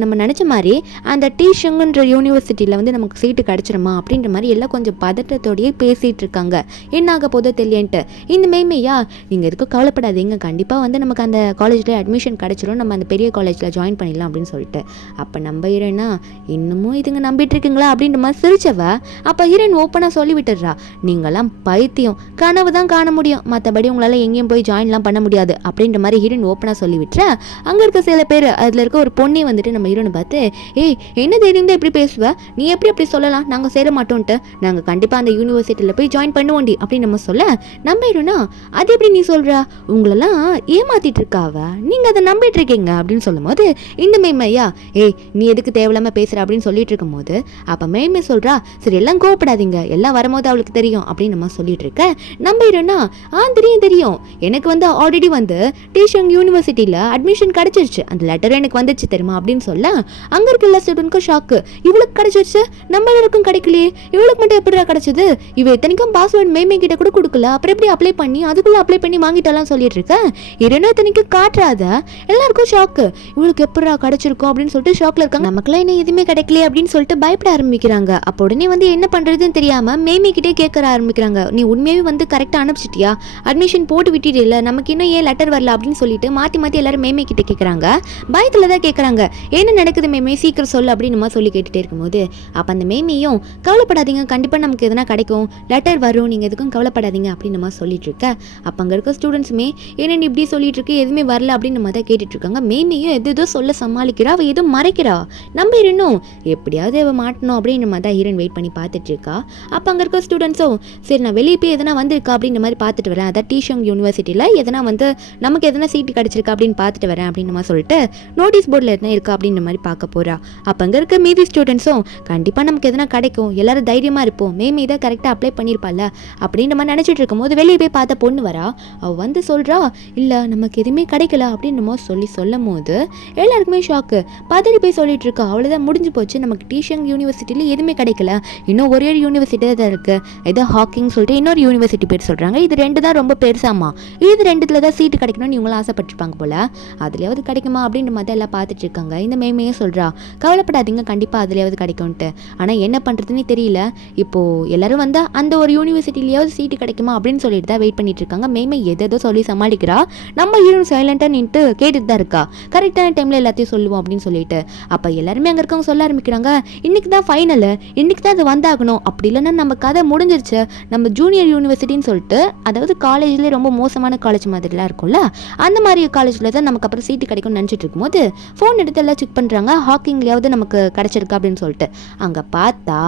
நம்ம நினச்ச மாதிரி அந்த டீஷங்குன்ற யூனிவர்சிட்டியில் வந்து நமக்கு சீட்டு கிடச்சிருமா அப்படின்ற மாதிரி எல்லாம் கொஞ்சம் பதட்டத்தோடையே பேசிகிட்டு இருக்காங்க. என்ன ஆக போதோ தெரியன்ட்டு. இந்த மேமையா நீங்கள் எதுக்கும் கவலைப்படாதீங்க, கண்டிப்பாக வந்து நமக்கு அந்த காலேஜில் அட்மிஷன் கிடச்சிரும், நம்ம அந்த பெரிய காலேஜில் ஜாயின் பண்ணிடலாம் அப்படின்னு சொல்லிட்டு. அப்போ நம்ம ஹீரோனா இன்னமும் இதுங்க நம்பிட்டு இருக்கீங்களா அப்படின்ற மாதிரி சிரிச்சவ. அப்போ ஹீரோயின் ஓப்பனாக சொல்லி விட்டுடுறா, நீங்களாம் பைத்தியம், கனவு தான் காண முடியும், மற்றபடி உங்களால் எங்கேயும் போய் ஜாயின்லாம் பண்ண முடியாது அப்படின்ற மாதிரி ஹீரோயின் ஓப்பனாக சொல்லி விட்டுற. அங்கே இருக்க சில பேர் அதில் இருக்க ஒரு பொண்ணை வந்துட்டு நம்ம ஹீரோனை பார்த்து, ஏய் என்ன தைரியம் தான் இப்படி பேசுவ, நீ எப்படி அப்படி சொல்லலாம், நாங்கள் சேர மாட்டோன்ட்டு, நாங்கள் கண்டிப்பாக அந்த யூனிவர்சிட்டியில் போய் ஜாயின் பண்ணுவோண்டி அப்படின்னு நம்ம சொல்ல. நம்ம ஹீரோனா அது எப்படி நீ சொல்கிறா, உங்களெல்லாம் ஏமாத்திட்டு இருக்காவ, நீங்கள் அதை நம்பிட்டு இருக்கீங்க அப்படின்னு சொல்லும் போது இந்த மேமையா, ஏய் நீ எதுக்கு தேவையில்லாமல் பேசுகிற அப்படின்னு சொல்லிட்டு இருக்கும் போது அப்போ மேமே சொல்கிறா, சரி எல்லாம் கோவப்படாதீங்க, எல்லாம் வரும்போது அவளுக்கு தெரியும் அப்படின்னு நம்ம சொல்லிட்டு இருக்க. நம்ம ஹீரோனா தெரியும் எனக்கு வந்து ஆல்ரெடி வந்து டீஷங் யூனிவர்சிட்டியில் அட்மிஷன் கிடச்சிருச்சு, அந்த லெட்டர் எனக்கு வந்துச்சு தெரியுமா அப்படின்னு சொல்ல. அங்கே இருக்க எல்லா ஸ்டூடெண்ட்க்கும் ஷாக்கு, இவளுக்கு கிடச்சிருச்சு நம்ம எல்லாருக்கும் கிடைக்கலையே, இவளுக்கு மட்டும் எப்படி கிடச்சிது, இவ எத்தனைக்கும் பாஸ்வேர்டு மேமே கிட்ட கூட கொடுக்கல, அப்புறம் எப்படி அப்ளை பண்ணி அதுக்குள்ளே அப்ளை பண்ணி வாங்கிட்டாலாம் சொல்லிட்டு இருக்கேன். இரண்டு இத்தனைக்கும் காட்டுறாத எல்லாருக்கும் ஷாக்கு, இவளுக்கு எப்படா கிடச்சிருக்கும் அப்படின்னு சொல்லிட்டு ஷாக்ல இருக்காங்க. நமக்குலாம் என்ன எதுவுமே கிடைக்கலையே அப்படின்னு சொல்லிட்டு பயப்பட ஆரம்பிக்கிறாங்க. அப்போ உடனே வந்து என்ன பண்ணுறதுன்னு தெரியாமல் மேமே கிட்டே கேட்க ஆரம்பிக்கிறாங்க, நீ உண்மையாகவே வந்து கரெக்டாக அனுப்பிச்சிட்டியா, அட்மிஷன் போட்டு விட்டுட்டு நமக்கு இன்னும் ஏன் லெட்டர் வரல அப்படின்னு சொல்லிட்டு மாற்றி மாற்றி எல்லாரும் மேமே கிட்ட கேட்குறாங்க. பயத்தில் தான் கேட்குறாங்க, என்ன நடக்குது மேமே சீக்கிரம் சொல்லு அப்படின்னு நம்ம சொல்லி கேட்டுகிட்டே இருக்கும்போது அப்போ அந்த மேமையும் கவலைப்படாதீங்க, கண்டிப்பாக நமக்கு எதனா கிடைக்கும், லெட்டர் வரும், நீங்கள் எதுக்கும் கவலைப்படாதீங்க அப்படின்னு நம்ம சொல்லிட்டு இருக்க. அப்போ அங்கே இருக்க ஸ்டூடெண்ட்ஸுமே என்ன இப்படி சொல்லிட்டு இருக்கு, எதுவுமே வரல அப்படின்னு நம்ம தான் கேட்டுட்டு இருக்காங்க. மேமையும் எதோ சொல்ல சமாளிக்கிறா, அவள் எதுவும் மறைக்கிறா. நம்ம இன்னும் எப்படியாவது அவள் மாட்டணும் அப்படின்னு நம்ம தான் ஹீரோயின் வெயிட் பண்ணி பார்த்துட்டு இருக்கா. அப்போ அங்கே இருக்க ஸ்டூடெண்ட்ஸும் சரி நான் வெளியே போய் எதனா வந்திருக்கா அப்படின்ற மாதிரி பார்த்துட்டு வரேன், அதான் டீஷங் யூனிவர்சிட்டியில் எதனா வந்து நமக்கு எதனா சீட்டு கிடச்சிருக்கா அப்படின்னு பார்த்துட்டு வரேன் அப்படின்னு நம்ம சொல்லிட்டு நோட்டீஸ் போர்டில் எதனா இருக்கா அப்படின்ற மாதிரி பார்க்க போகிறா. அப்போ அங்கே இருக்க மீதி ஸ்டூடெண்ட்ஸும் கண்டிப்பாக நமக்கு எதனா கிடைக்கும், எல்லாரும் தைரியமாக இருப்போம், மேமே தான் கரெக்டாக அப்ளை பண்ணியிருப்பாள் அப்படின்ற மாதிரி நினச்சிட்டு இருக்கும்போது வெளியே போய் பார்த்த பொண்ணு வரா. அவள் வந்து சொல்கிறா, இல்லை நமக்கு எதுவுமே கிடைக்கல அப்படின்னு நம்ம சொல்லும் போது எல்லாருக்குமே ஷாக்கு, பதறி போய் சொல்லிட்டு இருக்கா, அவ்வளோதான் முடிஞ்சு போச்சு, நமக்கு டீஷங் யூனிவர்சிட்டியில் எதுவுமே கிடைக்கல, இன்னும் ஒரே ஒரு யூனிவர்சிட்டி தான் இருக்குது, ஏதோ ஹாக்கிங் சொல்லிட்டு இன்னொரு யூனிவர்சிட்டி பேர் சொல்கிறாங்க, இது ரெண்டு தான் ரொம்ப பெருசாமா, இது ரெண்டுத்துல தான் சீட்டு கிடைக்கணும்னு இவங்களும் ஆசைப்பட்டிருப்பாங்க போல, அதுலேயாவது கிடைக்குமா அப்படின்ற மாதிரி எல்லாம் பார்த்துட்டு இருக்காங்க. இந்த மேமையே சொல்கிறா, கவலைப்படாதீங்க கண்டிப்பாக அதுலேயாவது கிடைக்கும்ன்ட்டு, ஆனால் என்ன பண்ணுறதுன்னு தெரியல, இப்போது எல்லாரும் வந்து அந்த ஒரு யூனிவர்சிட்டிலேயாவது சீட்டு கிடைக்குமா அப்படின்னு சொல்லிட்டு தான் வெயிட் பண்ணிட்டு இருக்காங்க. மேமே எதோ சொல்லி சமாளிக்கிறா. நம்ம ஹீரோயின் சைலண்டாக நின்று கேட்டுட்டு தான் இருக்கா, கரெக்டான டைமில் எல்லாத்தையும் சொல்லுவோம் அப்படின்னு சொல்லிட்டு. அப்போ எல்லாருமே அங்கே இருக்கவங்க சொல்ல ஆரம்பிக்கிறாங்க, இன்னைக்கு தான் ஃபைனலு, இன்னைக்கு தான் அது வந்தாகணும், அப்படி இல்லைன்னா நம்ம கதை முடிஞ்சிருச்சு, நம்ம ஜூனியர் யூனிவர்சிட்டின்னு சொல்லிட்டு, அதாவது காலேஜ்லேயே ரொம்ப மோசமான காலேஜ் மாதிரிலாம் இருக்கும்ல, அந்த மாதிரி காலேஜில் தான் நமக்கு அப்புறம் சீட்டு கிடைக்கும்னு நினச்சிட்டு இருக்கும்போது ஃபோன் எடுத்து எல்லாம் செக் பண்ணுறாங்க, ஹாக்கிங்லேயாவது நமக்கு கிடச்சிருக்கா அப்படின்னு சொல்லிட்டு. அங்கே பார்த்தா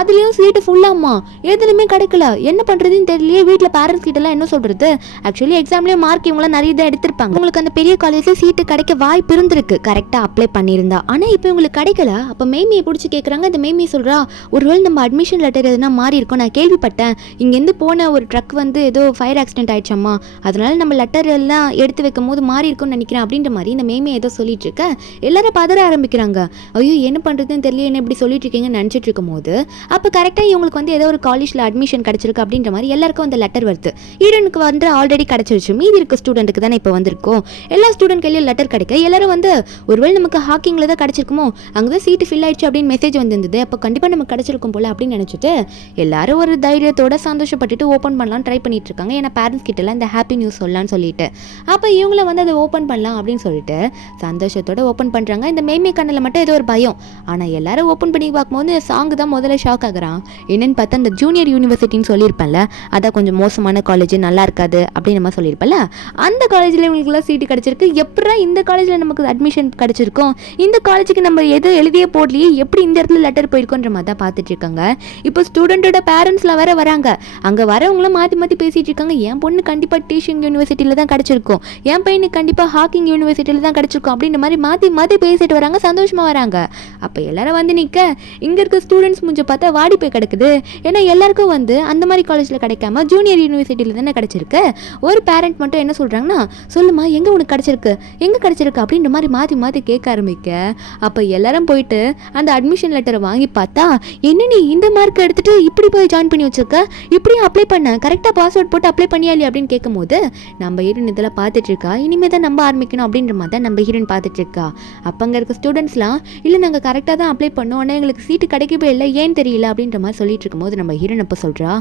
அதுலேயும் சீட்டு ஃபுல்லாமா, எதுலையுமே கிடைக்கல, என்ன பண்ணுறதுன்னு தெரியலையே, வீட்டில் பேரண்ட்ஸ் கிட்டலாம் என்ன சொல்கிறது, ஆக்சுவலி எக்ஸாம்லேயே மார்க் இவங்களாம் நிறைய தான் எடுத்திருப்பாங்க, உங்களுக்கு அந்த பெரிய காலேஜில் சீட்டு கிடைக்க வாய்ப்பு இருந்திருக்கு கரெக்டாக அப்ளை பண்ணியிருந்தா, ஆனால் இப்போ இவங்களுக்கு கிடைக்கல. அப்போ மேமியை பிடிச்சி கேட்குறாங்க. அந்த மேமி சொல்கிறா, ஒருவேளை நம்ம அட்மிஷன் லெட்டர் எதுனா மாறி இருக்கும், நான் கேள்விப்பட்டேன், இங்கேருந்து போன ஒரு ட்ரக் வந்து ஏதோ ஃபயர் ஆக்சிடென்ட் ஆயிடுச்சம்மா, அதனால நம்ம லெட்டர் எல்லாம் எடுத்து வைக்கும் போது மாறி இருக்கும்னு நினைக்கிறேன் அப்படின்ற மாதிரி இந்த மேமி ஏதோ சொல்லிட்டு இருக்க. எல்லாரும் பதற ஆரம்பிக்கிறாங்க, ஐயோ என்ன பண்ணுறதுன்னு தெரியல, என்ன இப்படி சொல்லிட்டு இருக்கீங்கன்னு நினச்சிட்டு இருக்கும் போது அப்போ கரெக்டாக இவங்களுக்கு வந்து ஏதோ ஒரு காலேஜில் அட்மிஷன் கிடச்சிருக்கு அப்படின்ற மாதிரி எல்லாருக்கும் அந்த லெட்டர் வருது. ஹீரோனுக்கு வந்து ஆல்ரெடி கிடச்சிருச்சு, மீதி இருக்க ஸ்டூடெண்ட்டுக்கு தானே இப்போ வந்திருக்கும். எல்லா ஸ்டூடெண்ட் கையிலும் லெட்டர் கிடைக்க எல்லாரும் வந்து ஒருவேளை நமக்கு ஹாக்கிங்கில் தான் கிடச்சிருக்குமோ, அங்கே தான் சீட்டு ஃபில் ஆயிடுச்சு அப்படின்னு மெசேஜ் வந்திருந்தது, அப்போ கண்டிப்பாக நமக்கு கிடச்சிருக்கும் போல அப்படின்னு நினச்சிட்டு எல்லாரும் ஒரு தைரியத்தோட சந்தோஷப்பட்டுட்டு ஓப்பன் பண்ணலாம் ட்ரை பண்ணிட்டு இருக்காங்க. ஏன்னா பேரண்ட்ஸ் கிட்டலாம் இந்த ஹாப்பி நியூஸ் சொல்லலாம்னு சொல்லிட்டு. அப்போ இவங்கள வந்து அதை ஓப்பன் பண்ணலாம் அப்படின்னு சொல்லிட்டு சந்தோஷத்தோட ஓப்பன் பண்ணுறாங்க. இந்த மேமி கண்ணில் மட்டும் ஏதோ ஒரு பயம். ஆனால் எல்லாரும் ஓப்பன் பண்ணி பார்க்கும்போது சாங் தான் முதல்ல ஷாக் ஆகுறான். என்னன்னு பார்த்தா அந்த ஜூனியர் யூனிவர்சிட்டின்னு சொல்லியிருப்பேன்ல, அதான் கொஞ்சம் மோசமான காலேஜ், நல்லா இருக்காது அப்படின்னு நம்ம சொல்லியிருப்பேன்ல, அந்த காலேஜில் இவங்களுக்குலாம் சீட்டு கிடச்சிருக்கு. எப்படா இந்த காலேஜில் நமக்கு அட்மிஷன் கிடச்சிருக்கோம், இந்த காலேஜுக்கு நம்ம எதுவும் எழுதியே போடலையே, எப்படி இந்த இடத்துல லெட்டர் போயிருக்கோன்ற மாதிரி தான் பார்த்துட்டு இருக்காங்க. இப்போ ஸ்டூடெண்ட்டோட பேரண்ட்ஸ்லாம் வரவங்க அங்கே வரவங்களும் மாற்றி மாற்றி பேசிகிட்டு இருக்காங்க. என் பொண்ணு கண்டிப்பாக டீச்சிங் யூனிவர்சிட்டியில் தான் கிடச்சிருக்கும், என் பையனுக்கு கண்டிப்பாக ஹாக்கிங் யூனிவர்சிட்டியில் தான் கிடச்சிருக்கும் அப்படின்ற மாதிரி மாற்றி மாற்றி பேசிட்டு வராங்க, சந்தோஷமாக வராங்க. அப்போ எல்லாரும் வந்து நிற்க இங்கே இருக்க ஸ்டூடெண்ட்ஸ் முடிஞ்ச பார்த்தா வாடி போய் கிடக்குது. ஏன்னா எல்லாருக்கும் வந்து அந்த மாதிரி காலேஜில் கிடைக்காம ஜூனியர் யூனிவர்சிட்டியில் தானே கிடச்சிருக்கு. ஒரு பேரண்ட் மட்டும் என்ன சொல்கிறாங்கன்னா, சொல்லுமா எங்கே உனக்கு கிடச்சிருக்கு, எங்கே கிடச்சிருக்கு அப்படின்ற மாதிரி மாற்றி மாற்றி கேட்க ஆரம்பிக்க, அப்போ எல்லாரும் போயிட்டு அந்த அட்மிஷன் லெட்டரை வாங்கி பார்த்தா, என்ன நீ இந்த மார்க் எடுத்துட்டு இப்படி போய் ஜாயின் பண்ணி வச்சிருக்க, இப்படியும் அப்ளை பண்ண, கரெக்டாக பாஸ்வேர்ட் போட்டு அப்ளை பண்ணியா இல்லையா அப்படின்னு கேட்கும்போது நம்ம ஹீரோயின் இதெல்லாம் பார்த்துட்டு இருக்கா. இனிமேல் தான் நம்ப ஆரம்பிக்கணும் அப்படின்ற மாதிரி தான் நம்ம ஹீரோயின் பார்த்துட்டு இருக்கா. அப்போ அங்கே இருக்க ஸ்டூடெண்ட்ஸ்லாம் இல்லை நாங்கள் கரெக்டாக தான் அப்ளை பண்ணோம், ஆனால் எங்களுக்கு சீட்டு கிடைக்கவே இல்லை, ஏன் தெரியல அப்படின்ற மாதிரி சொல்லிட்டு இருக்கும்போது நம்ம ஹீரோயின் அப்போ சொல்கிறா,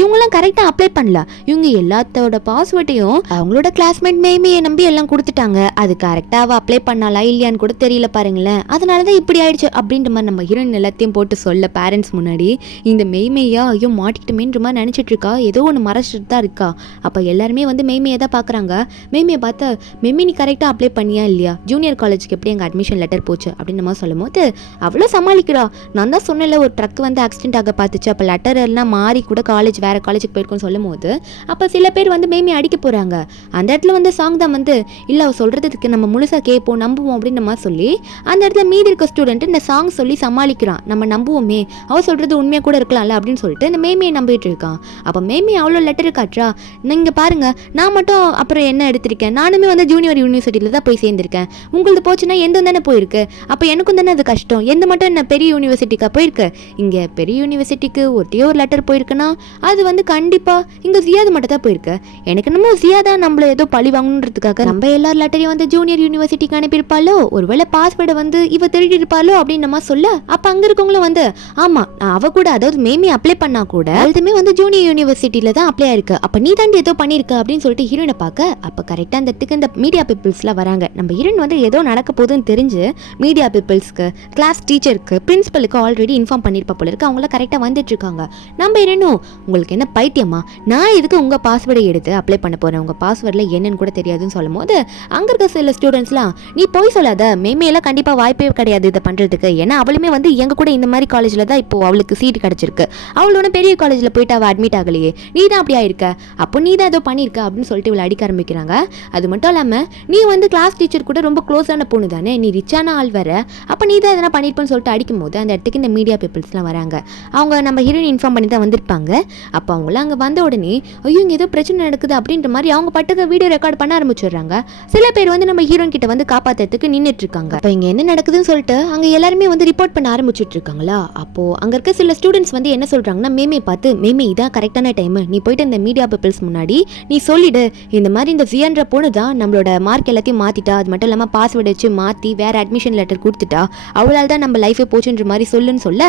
இவங்களாம் கரெக்டாக அப்ளை பண்ணல, இவங்க எல்லாத்தோட பாஸ்வேர்டையும் அவங்களோட கிளாஸ்மேட் மேமியை நம்பி எல்லாம் கொடுத்துட்டாங்க, அது கரெக்டாக அப்ளை பண்ணாலா இல்லையான்னு கூட தெரியல பாருங்களேன், அதனால தான் இப்படி ஆயிடுச்சு அப்படின்ற மாதிரி நம்ம ஹீரோயின் எல்லாத்தையும் போட்டு சொல்ல பேரண்ட்ஸ் முன்னாடி இந்த மெய்மையா ஐயோ மாட்டிக்கிட்டுமேன்ற மாதிரி நினச்சிட்டு இருக்கா, ஏதோ ஒன்று மறைச்சிட்டு தான் இருக்கா. அப்போ எல்லாருமே வந்து மெய்மையை தான் பார்க்குறாங்க. மெய்மையை பார்த்து மெய்மை நீ கரெக்டாக அப்ளை பண்ணியா இல்லையா, ஜூனியர் காலேஜுக்கு எப்படி எங்கள் அட்மிஷன் லெட்டர் போச்சு அப்படின்னு மாதிரி சொல்லும் போது அவ்வளோ சமாளிக்கிறா. நான் தான் சொன்னல ஒரு ட்ரக் வந்து ஆக்சிடென்ட் ஆக பார்த்துச்சு, அப்போ லெட்டர் எல்லாம் மாறி கூட காலேஜ் வேறு காலேஜுக்கு போயிருக்கோன்னு சொல்லும் போது அப்போ சில பேர் வந்து மெய்மையை அடிக்க போகிறாங்க. அந்த இடத்துல வந்து சாங் தான் வந்து இல்லை அவள் சொல்கிறதுக்கு நம்ம முழுசாக கேட்போம் நம்புவோம் அப்படின்ற மாதிரி சொல்லி அந்த இடத்துல மீதி இருக்க ஸ்டூடெண்ட் இந்த சாங் சொல்லி சமாளிக்கிறான், நம்ம நம்புவோமே அவள் சொல்கிறது உண்மையாக கூட இருக்கலாம்ல அப்படின்னு சொல்லிட்டு இந்த மேமியை நம்பிட்டு இருக்கான். அப்போ மேமி அவ்வளோ லெட்டர் காட்டுறா, நீங்கள் பாருங்க நான் மட்டும் அப்புறம் என்ன எடுத்திருக்கேன், நானுமே வந்து ஜூனியர் யூனிவர்சிட்டியில் தான் போய் சேர்ந்திருக்கேன், உங்களுக்கு போச்சுன்னா எந்த தானே போயிருக்கு, அப்போ எனக்கும் தானே அது கஷ்டம், எந்த மட்டும் என்ன பெரிய யூனிவர்சிட்டிக்கா போயிருக்கு, இங்கே பெரிய யூனிவர்சிட்டிக்கு ஒருத்தையோ ஒரு லெட்டர் போயிருக்குன்னா அது வந்து கண்டிப்பாக இங்கே ஜியாது மட்டும் தான் போயிருக்கு, எனக்கு நம்ம ஜியாதா நம்மள ஏதோ பழி வாங்கணுன்றதுக்காக நம்ம எல்லார் லெட்டரையும் வந்து ஜூனியர் யூனிவர்சிட்டிக்கு அனுப்பியிருப்பாலோ, ஒருவேளை பாஸ்வேர்டை வந்து இவ திருடி இருப்பாளோ அப்படின்னு நம்ம சொல்ல, அப்போ அங்கே இருக்கவங்களும் வந்து ஆமாம் அவ கூட அதாவது மேமி அப்ளை பண்ணா கூட அதுமே வந்து ஜூனியர் யூனிவர்சிட்டியில் தான் அப்ளை ஆயிருக்கு, அப்போ நீ தாண்டி ஏதோ பண்ணியிருக்க அப்படின்னு சொல்லிட்டு ஹீரோயினை பார்க்க அப்போ கரெக்டாக அந்த இடத்துக்கு இந்த மீடியா பீப்புள்ஸ்லாம் வராங்க. நம்ம ஹீரோயின் வந்து ஏதோ நடக்க போகுதுன்னு தெரிஞ்சு மீடியா பீப்புள்ஸ்க்கு கிளாஸ் டீச்சருக்கு பிரின்சிபலுக்கு ஆல்ரெடி இன்ஃபார்ம் பண்ணியிருப்பா போல இருக்கு, அவங்களாம் கரெக்டாக வந்துட்டு இருக்காங்க. நம்ம ஹீரோயினும் உங்களுக்கு என்ன பைத்தியமா, நான் எதுக்கு உங்கள் பாஸ்வேர்டை எடுத்து அப்ளை பண்ண போகிறேன், உங்கள் பாஸ்வேர்டில் என்னன்னு கூட தெரியாதுன்னு சொல்லும் போது அங்கே இருக்க சில ஸ்டூடெண்ட்ஸ்லாம் நீ போய் சொல்லாத, மேமையெல்லாம் கண்டிப்பாக வாய்ப்பே கிடையாது இதை பண்ணுறதுக்கு, ஏன்னா அவளுமே வந்து எங்கள் கூட இந்த மாதிரி காலேஜில் தான் இப்போ அவளுக்கு சீட் கிடச்சிருக்கு, அவளோட பெரிய காலேஜில் போயிட்டு அவள் அட்மிட் ஆகலையே, நீ தான் அப்படி ஆயிருக்க, அப்போ நீ தான் ஏதோ பண்ணியிருக்க அப்படின்னு சொல்லிட்டு இவளை அடிக்க ஆரம்பிக்கிறாங்க. அது மட்டும் இல்லாமல் நீ வந்து கிளாஸ் டீச்சர் கூட ரொம்ப க்ளோஸான பொண்ணு தானே, நீ ரிச்சான ஆள் வர, அப்போ நீ தான் எதனா பண்ணியிருப்பேன்னு சொல்லிட்டு அடிக்கும் போது அந்த இடத்துக்கு இந்த மீடியா பீப்புள்ஸ்லாம் வராங்க. அவங்க நம்ம ஹீரோயின் இன்ஃபார்ம் பண்ணி தான் வந்திருப்பாங்க. அப்போ அவங்களாம் அங்கே வந்த உடனே ஐயோ இங்கே ஏதோ பிரச்சனை நடக்குது அப்படின்ற மாதிரி அவங்க பட்டுக்கு வீடியோ ரெக்கார்ட் பண்ண ஆரம்பிச்சிடுறாங்க. சில பேர் வந்து நம்ம ஹீரோயின் கிட்ட வந்து காப்பாற்றுறதுக்கு நின்றுட்டு இருக்காங்க. அப்போ இங்கே என்ன நடக்குதுன்னு சொல்லிட்டு அங்கே எல்லாருமே வந்து ரிப்போர்ட் பண்ண ஆரம்பிச்சுட்டு இருக்காங்களா. அப்போ அங்கே இருக்க சில ஸ்டூடெண்ட்ஸ் வந்து என்ன சொல்றாங்கன்னா, மேமே பார்த்து மேமே இதான் கரெக்டான டைம், நீ போயிட்டு இந்த மீடியா பீப்புள்ஸ் முன்னாடி நீ சொல்லிடு இந்த மாதிரி இந்த ஜியான்ற பொண்ணு தான் நம்மளோட மார்க் எல்லாத்தையும் மாத்திட்டா, அது மட்டும் இல்லாமல் பாஸ்வேர்டு வச்சு மாற்றி வேற அட்மிஷன் லெட்டர் கொடுத்துட்டா, அவளால் தான் நம்ம லைஃபே போச்சுன்ற மாதிரி சொல்லுன்னு சொல்ல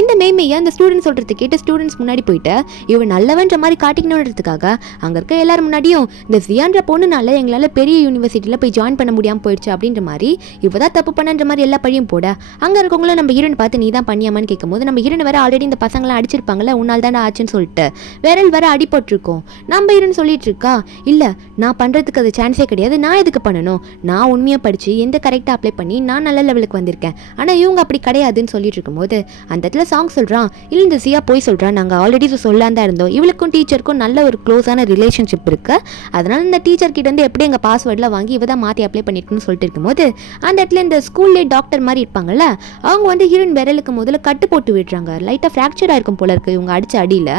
இந்த மேமையை அந்த ஸ்டூடெண்ட்ஸ் சொல்றது கேட்டு ஸ்டூடெண்ட்ஸ் முன்னாடி போயிட்டு இவன் நல்லவன்ற மாதிரி காட்டிக்கணுன்றதுக்காக அங்கே இருக்க எல்லாரும் முன்னாடியும் இந்த ஜியான்ற பொண்ணுனால எங்களால் பெரிய யூனிவர்சிட்டியில் போய் ஜாயின் பண்ண முடியாமல் போயிடுச்சு அப்படின்ற மாதிரி இவதான் தப்பு பண்ணன்ற மாதிரி எல்லா பழியும் போட அங்கே இருக்கவங்களும் நம்ம ஹீரோயின் பார்த்து நீ தான் பண்ணியாமான்னு கேட்கும்போது நம்ம ஹீரோயின் வேற ஆல்ரெடி இந்த பசங்களாம் அடிச்சிருப்பாங்களே உன்னால் தானே ஆச்சுன்னு சொல்லிட்டு விரல் வர அடிபட்டிருக்கோம். நம்ம ஹீரோயின் சொல்லிட்டு இருக்கா, இல்லை நான் பண்ணுறதுக்கு அது சான்ஸே கிடையாது, நான் எதுக்கு பண்ணணும், நான் உண்மையாக படித்து எந்த கரெக்டாக அப்ளை பண்ணி நான் நல்ல லெவலுக்கு வந்திருக்கேன், ஆனால் இவங்க அப்படி கிடையாதுன்னு சொல்லிட்டு இருக்கும்போது அந்த இடத்துல சாங் சொல்கிறான், இல்லை இந்த ஜியா போய் சொல்கிறான், நாங்கள் ஆல்ரெடி சொல்லாம தான் இருந்தோம், இவளுக்கும் டீச்சருக்கும் நல்ல ஒரு க்ளோஸான ரிலேஷன்ஷிப் இருக்குது, அதனால் இந்த டீச்சர் கிட்ட வந்து எப்படி எங்கள் பாஸ்வேர்டில் வாங்கி இவ தான் மாற்றி அப்ளை பண்ணியிருக்குன்னு சொல்லிட்டு இருக்கும்போது அந்த இடத்துல இந்த ஸ்கூல்லே டாக்டர் மாதிரி இருப்பாங்கல்ல அவங்க வந்து ஹீரோயின் விரலுக்கு முதல்ல கட்டு போட்டு விடுறாங்க, லைட்டாக ஃப்ராக்சர் ஆயிருக்கும் போல இருக்கு இவங்க அடிச்ச அடியில்.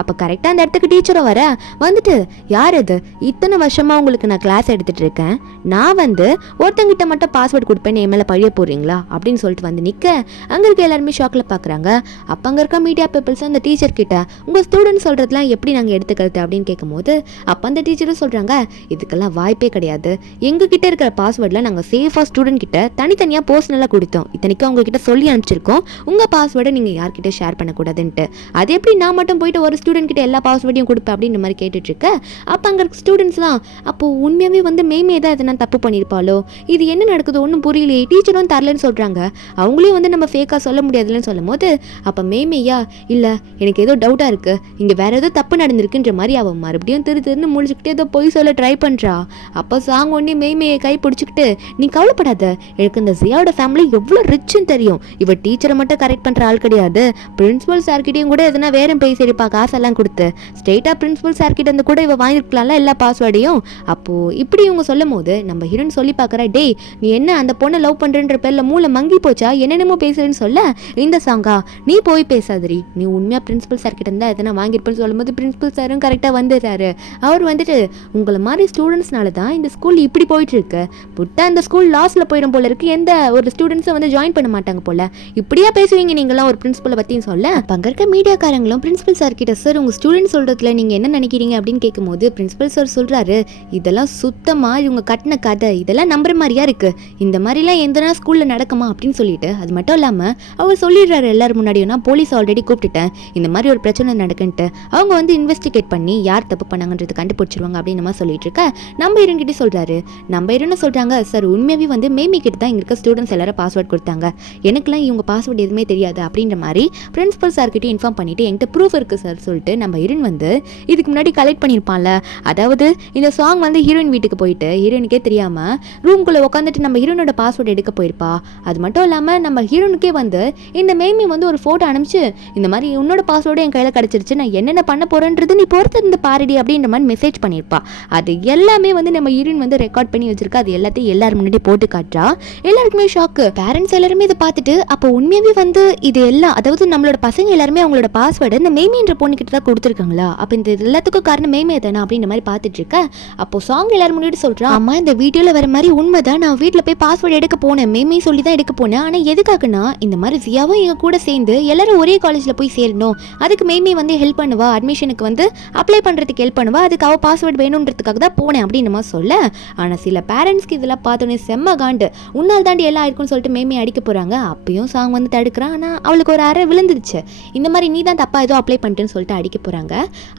அப்போ கரெக்டாக அந்த இடத்துக்கு டீச்சரும் வர வந்துட்டு யார் அது, இத்தனை வருஷமாக உங்களுக்கு நான் கிளாஸ் எடுத்துகிட்டு இருக்கேன், நான் வந்து ஒருத்தங்கிட்ட மட்டும் பாஸ்வேர்டு கொடுப்பேன்னு என் மேலே பழிய போகிறீங்களா அப்படின்னு சொல்லிட்டு வந்து நிற்க அங்கே இருக்க எல்லாருமே ஷாக்கில் பார்க்குறாங்க. அப்போ அங்கே இருக்க மீடியா பீப்புள்ஸ் அந்த டீச்சர் கிட்ட உங்கள் ஸ்டூடெண்ட் சொல்கிறதுலாம் எப்படி நாங்கள் எடுத்துக்கிறது அப்படின்னு கேட்கும்போது அப்போ அந்த டீச்சரும் சொல்கிறாங்க இதுக்கெல்லாம் வாய்ப்பே கிடையாது, எங்ககிட்ட இருக்கிற பாஸ்வேர்டில் நாங்கள் சேஃபாக ஸ்டூடெண்ட் கிட்ட தனித்தனியாக பர்சனலாக கொடுத்தோம், இத்தனைக்கும் அவங்ககிட்ட சொல்லி அனுப்பிச்சிருக்கோம் உங்கள் பாஸ்வேர்டை நீங்கள் யார்கிட்ட ஷேர் பண்ணக்கூடாதுன்ட்டு, அது எப்படி நான் மட்டும் போயிட்டு ஒரு ஸ்டூடெண்ட் கிட்ட எல்லா பாஸ்வேர்டையும் கொடுப்பேன் அப்படின்ற மாதிரி கேட்டுட்ருக்க அப்போ அங்கே இருக்க ஸ்டூடெண்ட்ஸ்லாம் அப்போது உண்மையாகவே வந்து மேமே தான் எதனா தப்பு பண்ணியிருப்பாளோ, இது என்ன நடக்குது ஒன்றும் புரியலையே, டீச்சரும் தரலன்னு சொல்கிறாங்க, அவங்களையும் வந்து நம்ம ஃபேக்காக சொல்ல முடியாதுன்னு சொல்லும் போது அப்போ மேமையா இல்லை எனக்கு ஏதோ டவுட்டாக இருக்குது, இங்கே வேறு ஏதோ தப்பு நடந்திருக்குன்ற மாதிரி அவன் மறுபடியும் திருன்னு முடிச்சுக்கிட்டே ஏதோ பொய் சொல்ல ட்ரை பண்ணுறா. அப்போ சாங் ஒன்றே மேமையை கை பிடிச்சிக்கிட்டு நீ கவலைப்படாத, எனக்கு இந்த ஜியாவோட ஃபேமிலி ஃபேமிலி எவ்வளோ ரிச்சுன்னு தெரியும். இவ டீச்சரை மட்டும் கரெக்ட் பண்ணுற ஆள் கிடையாது, பிரின்சிபல் சார்கிட்டையும் கூட எதுனா வேற பேசி சரிப்பா காசெல்லாம் கொடுத்து ஸ்ட்ரெயிட்டாக பிரின்சிபல் சார்கிட்ட இருந்து கூட இவ வாங்கிருக்கலாம்ல எல்லா பாஸ்வேர்டையும். அப்போது இப்படி இவங்க சொல்லும் போது நம்ம ஹீரோயின் சொல்லி பார்க்குறா, டேய் நீ என்ன அந்த பொண்ணை லவ் பண்ணுறன்ற பேரில் மூளை மங்கி போச்சா, என்னென்னமோ பேசுறேன்னு சொல்ல இந்த சாங்கா நீ போய் பேசாதரி, நீ உண்மையாக பிரின்சிபல் சார்கிட்ட இருந்தால் எதனா வாங்கியிருப்பேன்னு சொல்லும்போது பிரின்சிபல் சாரும் கரெக்டாக வந்துடுறாரு. அவர் வந்துட்டு உங்களை மாதிரி ஸ்டூடெண்ட்ஸ்னால தான் இந்த ஸ்கூல் இப்படி போயிட்டு இருக்கு, புட்டா இந்த ஸ்கூல் லாஸ்ல போயிடும் போல இருக்கு, எந்த ஒரு ஸ்டூடெண்ட்ஸும் வந்து ஜாயின் பண்ண மாட்டாங்க போல, இப்படியா பேசுவீங்க நீங்களாம் ஒரு பிரின்சிபலை பற்றின்னு சொல்ல அங்கே இருக்க மீடியாக்காரங்களும் பிரின்சிபல் சார் கிட்ட சார் உங்கள் ஸ்டூடெண்ட் சொல்கிறதுல நீங்கள் என்ன நினைக்கிறீங்க அப்படின்னு கேட்கும்போது பிரின்சிபல் சார் சொல்கிறாரு, இதெல்லாம் சுத்தமாக இவங்க கட்டின கதை, இதெல்லாம் நம்புற மாதிரியா இருக்கு, இந்த மாதிரிலாம் எந்த ஸ்கூலில் நடக்குமா அப்படின்னு சொல்லிட்டு அது மட்டும் இல்லாமல் அவர் சொல்லிடுறாரு எல்லாரும் முன்னாடியும், நான் போலீஸ் ஆல்ரெடி கூப்பிட்டுட்டேன், இந்த மாதிரி ஒரு பிரச்சனை நடக்குன்ட்டு அவங்க வந்து இன்வெஸ்டிகேட் பண்ணி யார் தப்பு பண்ணாங்கன்றது கண்டுபிடிச்சிருவாங்க அப்படின்னு நம்ம சொல்லிட்டு இருக்க நம்ம இருங்கிட்டே சொல்கிறாரு. நம்ம இருன்னு சொல்கிறாங்க, சார் உண்மையாகவே வந்து மேமி கிட்ட தான் இங்கே இருக்க ஸ்டூடெண்ட்ஸ் எல்லாரும் பாஸ்வேர்ட் கொடுத்தாங்க, எனக்குலாம் இவங்க பாஸ்வேர்டு எதுவுமே தெரியாது அப்படின்ற மாதிரி பிரின்சிபல் சார்கிட்ட இன்ஃபார்ம் பண்ணிட்டு என்கிட்ட ப்ரூஃப் இருக்குது சார் சொல்லிட்டு நம்ம ஹீரோயின் வந்து இதுக்கு முன்னாடி கலெக்ட் பண்ணியிருப்பான்ல, அதாவது இந்த சாங் வந்து ஹீரோயின் வீட்டுக்கு போயிட்டு ஹீரோயினுக்கே தெரியாமல் ரூம்குள்ளே உட்காந்துட்டு நம்ம ஹீரோனோட பாஸ்வேர்டு எடுக்க போயிருப்பா. அது மட்டும் இல்லாமல் நம்ம ஹீரோனுக்கே வந்து இந்த மேமி வந்து ஒரு ஃபோட்டோ அனுப்பிச்சு இந்த மாதிரி உன்னோட பாஸ்வேர்டு என் கையில் கிடச்சிருச்சு, நான் என்னென்ன பண்ண போகிறேன்றது நீ பொறுத்து இருந்து பாருடி அப்படின்ற மாதிரி மெசேஜ் பண்ணியிருப்பா. அது எல்லாமே வந்து நம்ம ஹீரோயின் வந்து ரெக்கார்ட் பண்ணி வச்சிருக்கா, அது எல்லாத்தையும் எல்லாரும் முன்னாடி போட்டு காட்டுறா. எல்லாருக்குமே ஷாக்கு, பேரண்ட்ஸ் எல்லாருமே இதை பார்த்துட்டு அப்போ உண்மையாகவே வந்து இது எல்லாம் அதாவது நம்மளோட பசங்க எல்லாருமே அவங்களோட பாஸ்வேர்டு இந்த மேமின்ற பொண்ணுக்கிட்ட தான் கொடுத்துருக்காங்களா, அப்போ இந்த எல்லாத்துக்கும் காரணம் மேமே தானே அப்படின்ற மாதிரி பார்த்துட்டு இருக்க அப்போ சாங் எல்லாரும் முன்னாடி சொல்கிறா, அம்மா இந்த வீடியோவில் வர மாதிரி உண்மைதான், நான் வீட்டில் போய் பாஸ்வேர்டு எடுக்க போனேன், மேமே சொல்லி தான் எடுக்க போனேன், ஆனால் எதுக்காகனா இந்த மாதிரி ஜியாவும் எங்கள் கூட சேர்ந்து எல்லாரும் ஒரே காலேஜில் போய் சேரணும், அதுக்கு மேமே வந்து ஹெல்ப் பண்ணுவா, அட்மிஷனுக்கு வந்து அப்ளை பண்ணுறதுக்கு ஹெல்ப் பண்ணுவா, அதுக்கு அவள் பாஸ்வேர்டு வேணுன்றதுக்காக தான் போனேன் அப்படின்னு நம்ம சொல்ல, ஆனால் சில பேரண்ட்ஸ்க்கு இதெல்லாம் பார்த்தோன்னே செம்ம காண்டு, உன்னால் தாண்டி எல்லாம் இருக்குன்னு சொல்லிட்டு மேமே அடிக்க போகிறாங்க. அப்பயும் சாங் வந்து தடுக்கிறான், ஆனால் அவளுக்கு ஒரு அறை விழுந்துருச்சு, இந்த மாதிரி நீ தான் தப்பா ஏதோ அப்ளை பண்ணிட்டேன்னு சொல்லிட்டு அடிக்க போகிறாங்க.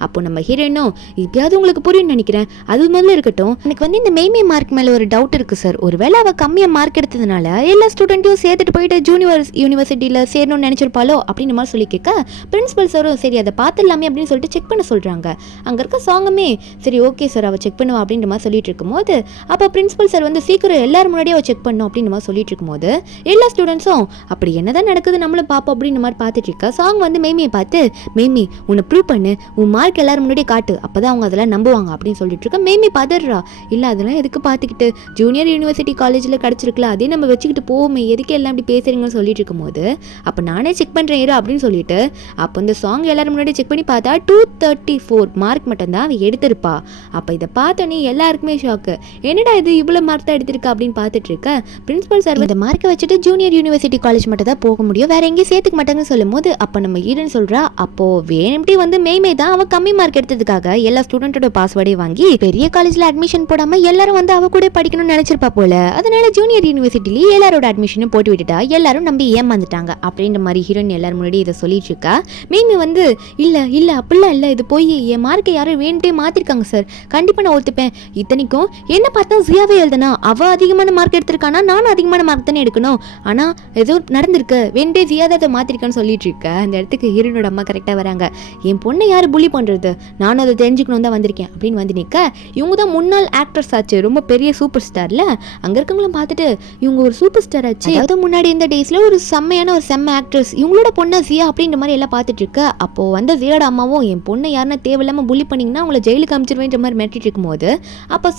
அப்போ நம்ம ஹீரோயினும் இப்பயாவது உங்களுக்கு புரியும்னு நினைக்கிறேன், அது முதல்ல இருக்கட்டும், எனக்கு வந்து இந்த மேமே மார்க் மேலே ஒரு டவுட் இருக்குது சார், ஒருவேளை அவள் கம்மியாக மார்க் எடுத்ததுனால எல்லா ஸ்டூடெண்ட்டையும் சேர்த்துட்டு போயிட்டு ஜூனியர் யூனிவர்சிட்டியில் சேரணும்னு நினச்சிருப்பாளோ அப்படின்னு மாதிரி சொல்லி கேட்க பிரின்சிபல் சாரும் சரி அதை பார்த்துடலாமே அப்படின்னு சொல்லிட்டு செக் பண்ண சொல்கிறாங்க. அங்கே இருக்க சாங்குமே சரி ஓகே சார் அவள் செக் பண்ணுவா அப்படின்ற மாதிரி சொல்லிட்டு இருக்கும்போது அப்போ பிரின்சிபல் சார் வந்து சீக்கிரம் எல்லாரும் முன்னாடியே அவள் செக் பண்ணும் அப்படின்னு மாதிரி சொல்லிட்டு இருக்கும்போது எல்லா ஸ்டூடெண்ட்ஸும் அப்படி என்னதான் நடக்குது நம்மளும் பார்ப்போம் அப்படின்னு மாதிரி பார்த்துட்டு இருக்கா. சாங் வந்து மேமியை பார்த்து மேமி உன்னை ப்ரூவ் பண்ணு, உன் மார்க் எல்லாரும் முன்னாடியே காட்டு, அப்போதான் அவங்க அதெல்லாம் நம்புவாங்க அப்படின்னு சொல்லிட்டு இருக்கா. மேமி பதறா, இல்லை அதெல்லாம் எதுக்கு பார்த்துக்கிட்டு ஜூனியர் யூனிவர்சிட்டி காலேஜில் கிடச்சிருக்கலாம், அதே நம்ம வச்சுக்கிட்டு போவோமே, எதுக்கு எல்லாம் அப்படி பேசுறீங்கன்னு சொல்லிட்டு இருக்கும்போது அப்போ நானே செக் பண்ணுறேன் இரு அப்படின்னு சொல்லிட்டு அப்போ இந்த சாங் எல்லாரும் முன்னாடி செக் பண்ணி பார்த்தா 234 மார்க் மட்டும்தான் அவன் எடுத்திருப்பா. அப்போ இதை பார்த்தோன்னே எல்லாருக்குமே ஷாக்கு, என்னடா இது இவ்வளோ மார்க் தான் எடுத்திருக்கா அப்படின்னு பார்த்துட்டு இருக்க பிரின்சிபல் சார் இந்த மார்க்கை வச்சுட்டு ஜூனியர் யூனிவர்சிட்டி காலேஜ் மட்டும் தான் போக முடியும், வேற எங்கேயும் சேர்த்துக்க மாட்டாங்கன்னு சொல்லும் போது அப்போ நம்ம ஈரன் சொல்றா, அப்போ வேணும்டி வந்து மேமே தான் அவன் கம்மி மார்க் எடுத்ததுக்காக எல்லா ஸ்டூடெண்டோட பாஸ்வேர்டை வாங்கி பெரிய காலேஜில் அட்மிஷன் போடாம எல்லாரும் வந்து அவ கூட படிக்கணும்னு நினைச்சிருப்பா போல, அதனால ஜூனியர் யூனிவர்சிட்டிலேயே எல்லாரோட அட்மிஷனும் போட்டு விட்டுட்டா, எல்லாரும் நம்பி ஏமாந்துட்டாங்க அப்படின்ற மாதிரி ஹீரோயின் எல்லாரும் முன்னாடி இதை சொல்லிட்டு இருக்கா. மேமி வந்து இல்ல அப்படிலாம் இல்லை, இது போய் என் மார்க்கை யாரும் வேணுட்டே மாத்திருக்காங்க சார், கண்டிப்பா நான் ஒத்துப்பேன், இத்தனைக்கும் என்ன பார்த்தா ஜியாவே எழுதுனா அவ அதிகமான மார்க் எடுத்திருக்கானா நானும் அதிகமான மார்க் தானே எடுக்கணும், ஆனா ஏதோ நடந்திருக்கு வேண்டே ஜியாதை அதை மாத்திருக்கான்னு சொல்லிட்டு இருக்க அந்த இடத்துக்கு ஹீரோனோட அம்மா கரெக்டாக வராங்க. என் பொண்ணை யார் புள்ளி பண்றது, நானும் அதை தெரிஞ்சுக்கணும் தான் வந்திருக்கேன் அப்படின்னு வந்து நிற்க இவங்க தான் முன்னாள் ஆக்டர்ஸ் ஆச்சு, ரொம்ப பெரிய சூப்பர் ஸ்டார்ல, அங்க இருக்கவங்களும் பார்த்துட்டு இவங்க ஒரு சூப்பர் ஸ்டார் ஆச்சு, அதாவது முன்னாடி இந்த டேஸ்ல ஒரு செம்மையான ஒரு செம்ம ஆக்ட்ரஸ், இவங்களோட பொண்ணை ஜியா அப்படின்ற மாதிரி எல்லாம் பார்த்துட்டு இருக்க. அப்போ வந்து ஜியோட அம்மாவும் என் பொண்ணை யாருன்னா தேவையில்லாம புள்ளி பண்ணிங்கன்னா அவங்கள ஜெயிலுக்கு அமிச்சிருவேன்ற மாதிரி மிரட்டிட்டு இருக்கும்போது அப்போ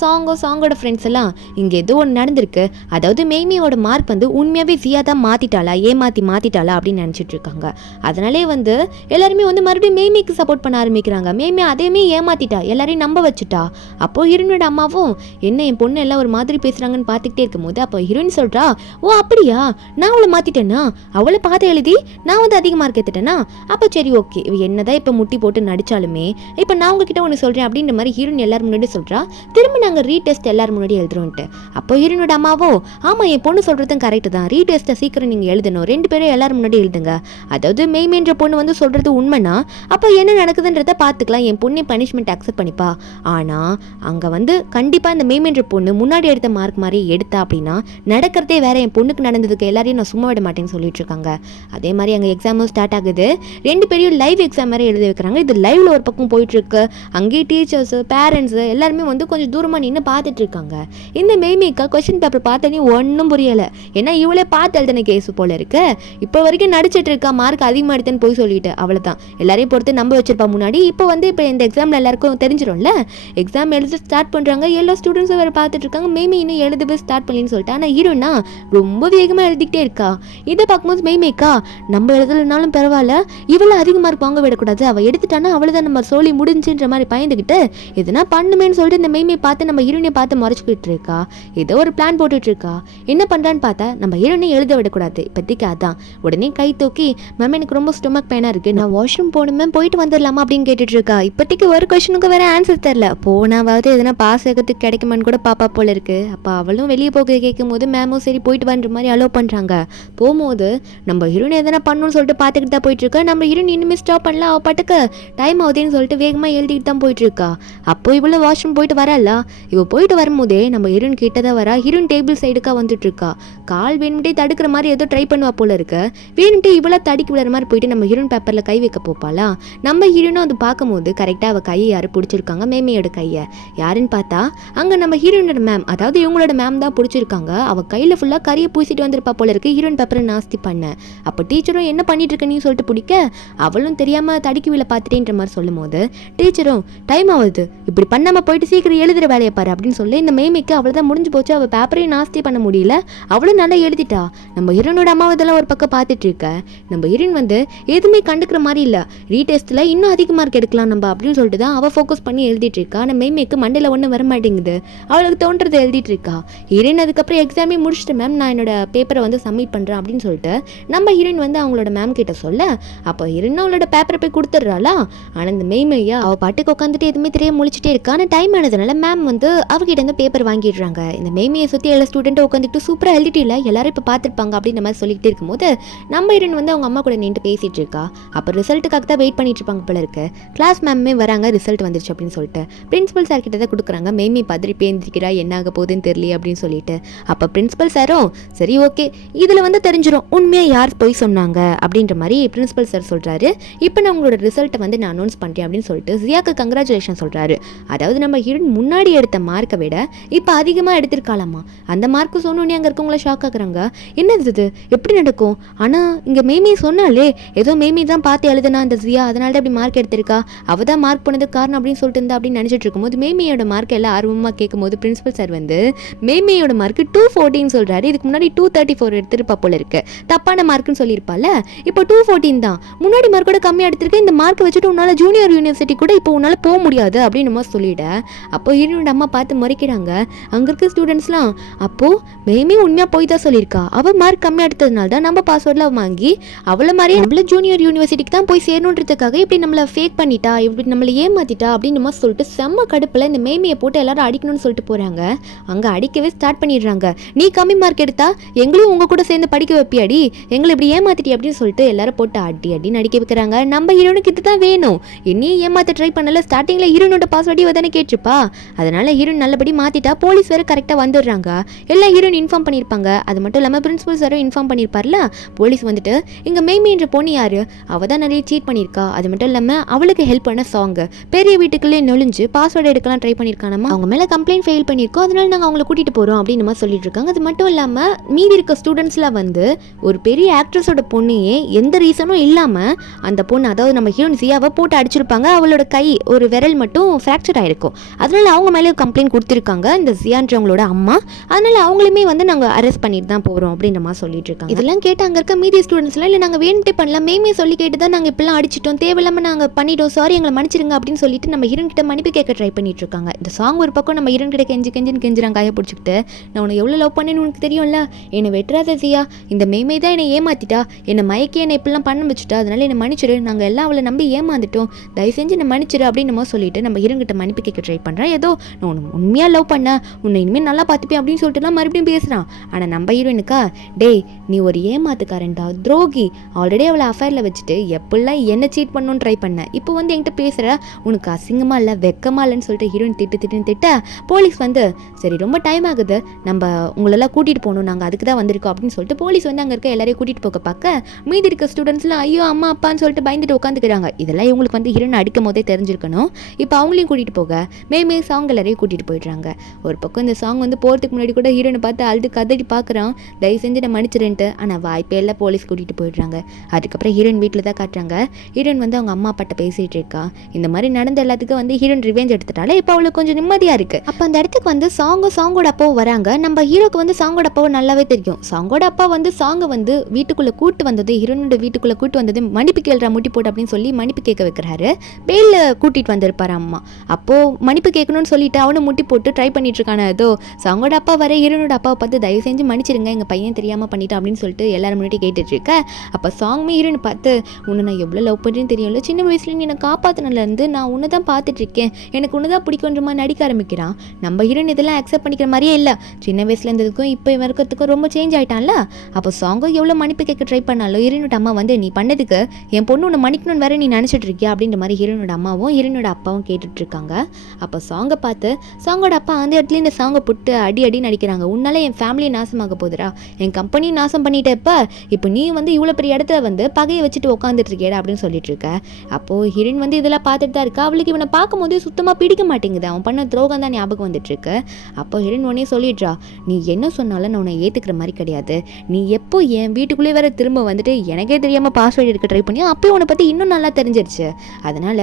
சாங்கோட ஃப்ரெண்ட்ஸ் எல்லாம் இங்கே ஏதோ ஒன்று நடந்திருக்கு, அதாவது மேமியோட மார்க் வந்து உண்மையாகவே ஜியா தான் மாற்றிட்டாளா மாற்றிட்டாளா அப்படின்னு நினச்சிட்டு இருக்காங்க. அதனாலே வந்து எல்லாருமே வந்து மறுபடியும் மேமிக்கு சப்போர்ட் பண்ண ஆரம்பிக்கிறாங்க. மேமி அதையுமே ஏமாத்திட்டா, எல்லாரையும் நம்ப வச்சுட்டா. அப்போ ஹீரோனோட அம்மாவும் என்ன என் பொண்ணு எல்லாம் ஒரு மாதிரி பேசுகிறாங்கன்னு பார்த்துக்கிட்டே இருக்கும்போது அப்போ ஹீரோயின் சொல்கிறா, ஓ அப்படியா நான் அவளை மாற்றிட்டேன்னா, அவளை பார்த்து எழுதி நான் வந்து அதிக மார்க் எடுத்துட்டேன்னா, அப்போ சரி ஓகே இவ என்னதான் இப்போ முட்டி போட்டு நடிச்சாலுமே இப்போ நான் உங்ககிட்ட ஒன்று சொல்கிறேன் அப்படின்ற மாதிரி ஹீரோயின் எல்லாரும் முன்னாடி சொல்கிறா, திரும்ப நாங்கள் ரீடெஸ்ட் எல்லாரும் முன்னாடி எழுதுறோன்ட்டு. அப்போ ஹீரோனோட அம்மாவோ ஆமாம் என் பொண்ணு சொல்கிறதும் கரெக்டு தான், ரீடெஸ்ட்டை சீக்கிரம் நீங்கள் எழுதணும், 2 பேரும் எல்லாரும் முன்னாடி எழுதுங்க, அதாவது மேமேன்ற பொண்ணு வந்து சொல்கிறது உண்மைனா அப்போ என்ன நடக்குதுன்றத பார்த்துக்கலாம், என் பொண்ணை பனிஷ்மெண்ட் அக்செப்ட் பண்ணிப்பா, ஆனால் அங்கே வந்து கண்டிப்பாக இந்த மேமேன்ற பொண்ணு முன்னாடி எடுத்த மார்க் மாதிரி எடுத்தா அப்படின்னா நடக்கிறதே வேற, என் பொண்ணுக்கு நடந்ததுக்கு எல்லாரையும் நான் சும்மா விட மாட்டேன்னு சொல்லிட்டு இருக்காங்க. அதே மாதிரி அங்கே எக்ஸாமும் ஸ்டார்ட் ஆகுது, 2 பேரையும் லைவ் எக்ஸாம் மாதிரி எழுதி வைக்கிறாங்க. இது லைவ்ல ஒரு பக்கம் போயிட்டு இருக்கு, அங்கேயே டீச்சர்ஸ் பேரண்ட்ஸ் எல்லாருமே வந்து கொஞ்சம் தூரமாக நின்று பார்த்துட்டு இருக்காங்க. இந்த மேமிக்கா கொஸ்டின் பேப்பர் பார்த்தோன்னே ஒன்றும் புரியலை, ஏன்னா இவளே பார்த்து எழுதின கேஸ் போல இருக்கு, இப்போ வரைக்கும் நடிச்சிட்டு இருக்கா, மார்க் அதிகமாக எடுத்தேன்னு போய் சொல்லிட்டு அவ்வளோதான் எல்லாரையும் பொறுத்து நம்ப வச்சிருப்பா முன்னாடி. இப்போ இந்த எக்ஸாமில் எல்லாருக்கும் தெரிஞ்சிடும்ல, எக்ஸாம் எழுத ஸ்டார்ட் பண்ணுறாங்க, எல்லா ஸ்டூடெண்ட்ஸும் வேறு பார்த்துட்டு இருக்காங்க. மேமே இன்னும் எழுதவே ஸ்டார்ட் பண்ணலன்னு சொல்லிட்டு, ஆனால் ஹீரோனா ரொம்ப வேகமாக எழுதிக்கிட்டே இருக்கா. இதை பார்க்கும்போது மேமேக்கா நம்ம எழுதலைனாலும் பரவாயில்ல, இவளை அதிக மார்க் வாங்க விடக்கூடாது, அவள் எடுத்துட்டானா அவ்வளோதான் நம்ம சொல்லி முடிஞ்சுன்ற மாதிரி பயந்துக்கிட்டு எதுனா பண்ணுமேன்னு சொல்லிட்டு இந்த மேமே பார்த்து நம்ம ஹீரோனை பார்த்து முறைச்சிக்கிட்டு இருக்கா. ஏதோ ஒரு பிளான் போட்டுட்டு இருக்கா. என்ன பண்ணுறான்னு பார்த்தா நம்ம ஹீரோனை எழுத விடக்கூடாது இப்போதைக்கு. அதான் உடனே கை தூக்கி மேம் எனக்கு ரொம்ப ஸ்டொமக் பெயினாக இருக்குது, நான் வாஷ்ரூம் போகணுமே, போயிட்டு வந்துடலாமா அப்படின்னு கேட்டுட்டு இருக்கா. இப்போதைக்கு ஒரு கொஸ்டினுக்கு வேற ஆன்சர் தெரில, போனாவது எதனா பாஸ் ஆகிறதுக்கு கிடைக்குமான்னு கூட பாப்பா போல இருக்கு. அப்போ அவளும் வெளியே போக கேட்கும் போது மேமும் சரி போயிட்டு வர மாதிரி அலோவ் பண்ணுறாங்க. போகும்போது நம்ம ஹீரோயின் எதனா பண்ணணும்னு சொல்லிட்டு பார்த்துக்கிட்டு தான் போயிட்டு இருக்கா. நம்ம ஹீரோயின் இனிமேல் ஸ்டாப் பண்ணலாம், அவள் பாட்டுக்கு டைம் ஆகுதுன்னு சொல்லிட்டு வேகமாக எழுதிக்கிட்டு தான் போயிட்டு இருக்கா. அப்போ இவ்வளோ வாஷ்ரூம் போயிட்டு வரல, இவள் போயிட்டு வரும்போதே நம்ம ஹீரோயின் கிட்ட தான் வரா. ஹீரோயின் டேபிள் சைடுக்காக வந்துட்டு இருக்கா. கால் வேணும்ட்டே தடுக்கிற மாதிரி ஏதோ ட்ரை பண்ணுவா போல இருக்கு. வேணும்ட்டே இவ்வளோ தடுக்கி விடுற மாதிரி போயிட்டு நம்ம ஹீரோயின் பேப்பரில் கை வைக்க போப்பாளா. நம்ம ஹீரோனும் அது பார்க்கும்போது கரெக்டாக அவள் கையை யார் பிடிச்சிருக்காங்க, மேமையோட கையை. யாருன்னு பார்த்தா அங்கே நம்ம ஹீரோயினோட மேம், அதாவது இவங்களோட மேம் தான் பிடிச்சிருக்காங்க. அவள் கையில் ஃபுல்லாக கறியை பூசிட்டு வந்திருப்பா போல இருக்கு. ஹீரோயின் பேப்பரை நாஸ்தி பண்ண. அப்போ டீச்சரும் என்ன பண்ணிட்டு இருக்கன்னு சொல்லிட்டு பிடிக்க அவளும் தெரியாமல் தடுக்கி விழ பார்த்துட்டேன்ற மாதிரி சொல்லும் போது டீச்சரும் டைம் ஆகுது, இப்படி பண்ணாமல் போயிட்டு சீக்கிரம் எழுதுகிற வேலையை பாரு அப்படின்னு சொல்லி இந்த மேமைக்கு அவள் தான் முடிஞ்சு போச்சு. அவள் பேப்பரையும் நாஸ்தி பண்ண முடியல, அவளும் நல்லா எழுதிட்டா. நம்ம ஹீரோனோட அம்மாவை இதெல்லாம் ஒரு பக்கம் பார்த்துட்டு இருக்க. நம்ம ஹீரோயின் வந்து எதுவுமே கண்டுக்கிற மாதிரி இல்லை, ரீடெஸ்ட்டில் இன்னும் அதிக மார்க் எடுக்கலாம் நம்ம அப்படின்னு சொல்லிட்டு தான் அவள் ஃபோக்கஸ் பண்ணி எழுதிட்டு இருக்கா. ஆனால் மேமைக்கு மண்டையில் ஒன்றும் வர மாட்டேங்குது, அவளுக்கு தோன்றதை எழுதிட்டு இருக்கா. ஹீரோயின் அதுக்கப்புறம் எக்ஸாமே முடிச்சுட்டு மேம் நான் என்னோட பேப்பரை வந்து சப்மிட் பண்ணுறேன் அப்படின்னு சொல்லிட்டு நம்ம ஹீரோயின் வந்து அவங்களோட மேம் கிட்ட சொல்ல, அப்போ ஹீரோயின் அவளோட பேப்பரை போய் கொடுத்துட்றாளா. ஆனால் இந்த மெய்மையா அவள் பாட்டுக்கு உட்காந்துட்டு எதுவுமே தெரியாம முழிச்சிட்டே இருக்கா. ஆனால் டைம் ஆனதுனால மேம் வந்து அவகிட்ட இருந்து பேப்பர் வாங்கிடுறாங்க. இந்த மெய்மையை சுற்றி எல்லா ஸ்டூடெண்ட்டும் உட்காந்துட்டு சூப்பராக எழுதிட்டு இல்லை, எல்லாரும் இப்போ பார்த்துருப்பாங்க அப்படின்ற மாதிரி சொல்லிக்கிட்டே இருக்கும்போது நம்ம ஹீரோயின் வந்து அவங்க அம்மா கூட நின்று பேசிட்டு இருக்கா. அப்போ ரிசல்ட்டுக்காக தான் வெயிட் பண்ணிட்டு இருப்பாங்க போல இருக்கு. கிளாஸ் மேமே வராங்க, ரிசல்ட் வந்துருச்சு அப்படின்னு சொல்லிட்டு பிரின்சிபல் சார் கிட்ட தான் கொடுக்குறாங்க. மேமி பதறி பேந்திருக்கிறா, என்ன ஆக போகுதுன்னு தெரியல அப்படின்னு சொல்லிட்டு. அப்போ பிரின்சிபல் சாரும் சரி ஓகே இதில் வந்து தெரிஞ்சிடும் உண்மையாக யார் போய் சொன்னாங்க அப்படின்ற மாதிரி பிரின்சிபல் சார் சொல்கிறாரு. இப்போ நான் உங்களோட ரிசல்ட்டை வந்து நான் அனௌன்ஸ் பண்ணுறேன் அப்படின்னு சொல்லிட்டு ஜியாக்கு கங்க்ராச்சுலேஷன் சொல்கிறாரு. அதாவது நம்ம ஹீரோயின் முன்னாடி எடுத்த மார்க்கை விட இப்போ அதிகமாக எடுத்திருக்காளாமா. அந்த மார்க்கு சொன்னோன்னே அங்கே இருக்கவங்கள ஷாக் ஆகுறாங்க. என்னது இது எப்படி நடக்கும்? ஆனால் இங்கே மேமி சொன்னாலே ஏதோ மேமி தான் பார்த்து எழுதுனா அந்த ஜியா, அதனால தான் அப்படி மார்க் எடுத்திருக்கா, அவள் தான் மார்க் பண்ணதுக்கு காரணம் அப்படின்னு சொல்லிட்டு இருந்தா அப்படின்னு நினச்சிட்டு இருக்கும்போது மேமியோட மார்க் எல்லாம் ஆர்வமாக கேட்கும்போது பிரின்சிபல் சார் வந்து மேமியோட மார்க் 214 சொல்கிறாரு. இதுக்கு முன்னாடி 234 எடுத்திருப்பா போல இருக்கு, தப்பான மார்க்குன்னு சொல்லியிருப்பால. இப்போ 214 தான், முன்னாடி மார்க்கோட கம்மியாக எடுத்திருக்க, இந்த மார்க்கை வச்சுட்டு உன்னால் ஜூனியர் யூனிவர்சிட்டி கூட இப்போ உன்னால் போக முடியாது அப்படின்னு நம்ம சொல்லிட. அப்போ ஹீரோட அம்மா பார்த்து முறைக்கிறாங்க அங்கே இருக்க ஸ்டூடெண்ட்ஸ்லாம். அப்போது மேமி உண்மையாக போய் தான் சொல்லியிருக்கா, அவள் மார்க் கம்மியாக எடுத்ததுனால தான் நம்ம பாஸ்வேர்டில் வாங்கி அவளை மாதிரி நம்மள ஜூனியர் யூனிவர்சிட்டிக்கு தான் போய் சேரணுன்றதுக்காக இப்படி நம்மளை ஃபேக் பண்ணிட்டா, இப்படி நம்மளை ஏமாத்திட்டா அப்படின்னு நம்ம சொல்லிட்டு செம்ம கடுப்பில் இந்த மேமியை போட்டு எல்லாரும் அடிக்கணும்னு சொல்லிட்டு போகிறாங்க. அங்கே அடிக்கவே ஸ்டார்ட் பண்ணிடுறாங்க. நீ கம்மி மார்க் எடுத்தா எங்களையும் உங்கள் கூட சேர்ந்து படிக்க வைப்பியாடி, எங்களை இப்படி ஏமாத்திட்டி அப்படின்னு சொல்லிட்டு எல்லாரும் போட்டு அடி அடின்னு அடிக்க வைக்கிறாங்க. நம்ம ஹீரோனுக்கு இது தான் வேணும், என்னையும் ஏமாத்த ட்ரை பண்ணல, ஸ்டார்டிங்கில் ஹீரோனோட பாஸ்வேர்டி தானே கேட்டுருப்பா, அதனால ஹீரோன் நல்லபடி மாற்றிட்டா. போலீஸ் வேறு கரெக்டாக வந்துடுறாங்க, எல்லாம் ஹீரோன் இன்ஃபார்ம் பண்ணியிருப்பாங்க. அது மட்டும் இல்லாமல் பிரின்சிபல் சாரும் இன்ஃபார்ம் பண்ணியிருப்பார்ல. போலீஸ் வந்துட்டு இங்கே மேமின்ற பொண்ணு யார், அவள் தான் நிறைய சீட் பண்ணியிருக்கா, அது மட்டும் இல்லாமல் அவளுக்கு ஹெல்ப் பண்ண சாங்கு பெரிய வீட்டுக்குள்ளே நுழைஞ்சு பாஸ்வேர்டு எடுக்கலாம் ட்ரை பண்ணியிருக்கானமா, அவங்க மேலே கம்ப்ளைண்ட் ஃபெயில் பண்ணியிருக்கோம், அதனால நாங்கள் அவங்களை கூட்டிகிட்டு போகிறோம் அப்படின்னு மாதிரி சொல்லிட்டு இருக்காங்க. அது மட்டும் இல்லாமல் மீதி இருக்க ஸ்டூடெண்ட்ஸ்லாம் வந்து ஒரு பெரிய ஆக்ட்ரஸோட பொண்ணையே எந்த ரீசனும் இல்லாமல் அந்த பொண்ணு, அதாவது நம்ம ஹீரோயின் ஜியாவை போட்டு அடிச்சிருப்பாங்க, அவளோட கை ஒரு விரல் மட்டும் ஃப்ராக்சர் ஆகிருக்கும், அதனால அவங்க மேலே கம்ப்ளைண்ட் கொடுத்துருக்காங்க இந்த ஜியான்றவங்களோட அம்மா, அதனால அவங்களுமே வந்து நாங்கள் அரெஸ்ட் பண்ணிட்டு தான் போகிறோம் அப்படின்ற மாதிரி சொல்லிட்டு இருக்காங்க. இதெல்லாம் கேட்டு அங்கே இருக்க மீதி ஸ்டூடெண்ட்ஸ்லாம் இல்லை நாங்கள் வேணுட்டே பண்ணலாம், மேமே சொல்லி கேட்டு தான் நாங்கள் இப்பெல்லாம் அடிச்சிட்டோம், தேவையில்லாமல் நாங்கள் பண்ணிட்டோம், சாரி எங்களை மன்னிச்சிருங்க அப்படின்னு சொல்லிட்டு நம்ம ஹீரோன் கிட்ட மன்னிப்பு கேட்க ட்ரை பண்ணிட்டு இருக்காங்க. இந்த சாங் ஒரு பக்கம் நம்ம ஹீரோன் கிட்ட கெஞ்சிறாங்க, கையை பிடிச்சிக்கிட்டு நான் உன்னை எவ்வளோ லவ் பண்ணேன்னு உனக்கு தெரியும்ல, என்னை வெட்டுறாத ஜியா, இந்த மேமே தான் என்னை ஏமாத்திட்டா, என்னை மயக்கி என்னை இப்பெல்லாம் பண்ண வச்சுட்டா, அதனால என்னை மன்னிச்சிடு, நாங்கள் எல்லாம் அவளை நம்பி ஏமாந்துட்டோம், தயவு செஞ்சு என்னை மன்னிச்சிடு அப்படின்னு நம்ம சொல்லிட்டு நம்ம ஹீரோன் கிட்ட மன்னிப்பு கேட்க ட்ரை பண்ணுறேன். ஏதோ நான் உன்னை உண்மையாக லவ் பண்ண, உன்னை இனிமேல் நல்லா பார்த்துப்பேன் அப்படின்னு சொல்லிட்டுலாம் மறுபடியும் பேசுகிறான். ஆனால் நம்ம ஹீரோயினுக்கா டேய் நீ ஒரு ஏமாத்துக்காரன்டா, துரோகி, ஆல்ரெடி அவளை அஃபேரில் வச்சுட்டு எப்படிலாம் என்ன சீட் பண்ணணும்னு ட்ரை பண்ண, இப்போ வந்து என்கிட்ட பேசுகிற, உனக்கு அசிங்கமாக இல்லை வெக்கமாக இல்லைன்னு சொல்லிட்டு ஹீரோயின் திட்டு போலீஸ் வந்து சரி ரொம்ப டைம் ஆகுது, நம்ம உங்களெல்லாம் கூட்டிகிட்டு போகணும், நாங்கள் அதுக்கு தான் வந்திருக்கோம் அப்படின்னு சொல்லிட்டு போலீஸ் வந்து அங்கே இருக்க எல்லாரையும் கூட்டிகிட்டு போக பார்க்க மீதி இருக்க ஸ்டூடெண்ட்ஸ்லாம் ஐயோ அம்மா அப்பான்னு சொல்லிட்டு பயந்துட்டு உட்காந்துக்கிறாங்க. இதெல்லாம் இவங்களுக்கு வந்து ஹீரோயின் அடிக்கும் போதே தெரிஞ்சிருக்கணும். இப்போ அவங்களையும் கூட்டிகிட்டு போக மேமே சாங் எல்லாரையும் கூட்டிகிட்டு போயிடுறாங்க. ஒரு பக்கம் இந்த சாங் வந்து போகிறதுக்கு முன்னாடி கூட ஹீரோனை பார்த்து அழுது கதறி கெஞ்சி பார்க்குறான், தயவு செஞ்சு நான் மன்னிச்சிருன்ட்டு. ஆனால் வாய்ப்பே இல்லை, போலீஸ் கூட்டிகிட்டு போயிடுறாங்க. அதுக்கப்புறம் ஹீரோயின் வீட்டில் தான் காட்டுறாங்க. ஹீரோயின் வந்து அவங்க அம்மா அப்பாட்ட பேசிகிட்டு இருக்கா. இந்த மாதிரி நடந்த எல்லாத்துக்கும் வந்து ஹீரோயின் ரிவெஞ்ச் எடுத்துட்டாலே இப்போ அவளுக்கு கொஞ்சம் நிம்மதியாக இருக்குது. அப்போ அந்த இடத்துக்கு வந்து சாங்கோட அப்பாவும் வராங்க. நம்ம ஹீரோக்கு வந்து சாங்கோட அப்பாவை நல்லாவே தெரியும். சாங்கோட அப்பா வந்து சாங்கை வந்து வீட்டுக்குள்ளே கூட்டு வந்தது, ஹீரோனோட வீட்டுக்குள்ளே கூட்டு வந்தது, மன்னிப்பு கேள்றா முட்டி போட்டு அப்படின்னு சொல்லி மன்னிப்பு கேட்க வைக்கிறாரு. பெயில கூட்டிகிட்டு வந்திருப்பாரு அம்மா. அப்போது மன்னிப்பு கேட்கணும்னு சொல்லிட்டு அவனை முட்டி போட்டு ட்ரை பண்ணிட்டு இருக்கான. ஏதோ சாங்கோட அப்பா வர ஹீரோனோட அப்பாவை பார்த்து தயவு செஞ்சு மன்னிச்சிருங்க, எங்கள் பையன் தெரியாமல் பண்ணிட்டான் அப்படின்னு சொல்லிட்டு எல்லாரும் முன்னாடி கேட்டுட்டு இருக்க. அப்போ சாங்குமே ஹீரோனை பார்த்து, உன்னை நான் எவ்வளோ லவ் பண்ணுறேன்னு தெரியும்ல, சின்ன வயசுல நீ என்னை காப்பாற்றினதுலேருந்து நான் உன்னை தான் பார்த்துட்டு இருக்கேன், எனக்கு உன்னை தான் பிடிக்குன்ற மாதிரி நடிக்க ஆரம்பிக்கிறான். நம்ம ஹீரோயின் இதெல்லாம் அக்செப்ட் பண்ணிக்கிற மாதிரியே இல்லை. சின்ன வயசுல இருந்ததுக்கும் இப்போ இருக்கிறதுக்கும் ரொம்ப சேஞ்ச் ஆகிட்டான்ல. அப்போ சாங்கோ எவ்வளோ மன்னிப்பு கேட்க ட்ரை பண்ணாலும் ஹீரோனோட அம்மா வந்து, நீ பண்ணதுக்கு என் பொண்ணு உன்னை மன்னிக்கணும்னு வேற நீ நினச்சிட்டு இருக்கியா அப்படின்ற மாதிரி ஹீரோனோட அம்மாவும் ஹீரோனோட அப்பாவும் கேட்டுட்டு இருக்காங்க. அப்போ சாங்கை பார்த்து சாங்கோட அப்பா அந்த இடத்துல இந்த சாங்கை போட்டு அடி நடிக்கிறாங்க. உன்னால என் ஃபேமிலியை நாசமாக போகுதுடா, என் கம்பெனியை நாசம் பண்ணிட்டப்ப இப்போ நீ வந்து இவ்வளோ பெரிய இடத்துல வந்து பகையை வச்சுட்டு உட்காந்துட்டு இருக்கேடா அப்படின்னு சொல்லிட்டு இருக்க. அப்போது ஹீரோயின் வந்து இதெல்லாம் பார்த்துட்டு தான் இருக்கா. அவளுக்கு இவனை பார்க்கும்போது சுத்தமாக பிடிக்க மாட்டேங்குது, அவன் பண்ண துரோகம் தான் ஞாபகம் வந்துட்டு இருக்கு. அப்போ ஹீரோயின் உடனே சொல்லிடுறா, நீ என்ன சொன்னாலும் நான் உன்னை ஏற்றுக்கிற மாதிரி கிடையாது, நீ எப்போ என் வீட்டுக்குள்ளே வேற திரும்ப வந்துட்டு எனக்கே தெரியாமல் பாஸ்வேர்டு எடுக்க ட்ரை பண்ணி அப்போ உன்னை பற்றி இன்னும் நல்லா தெரிஞ்சிருச்சு, அதனால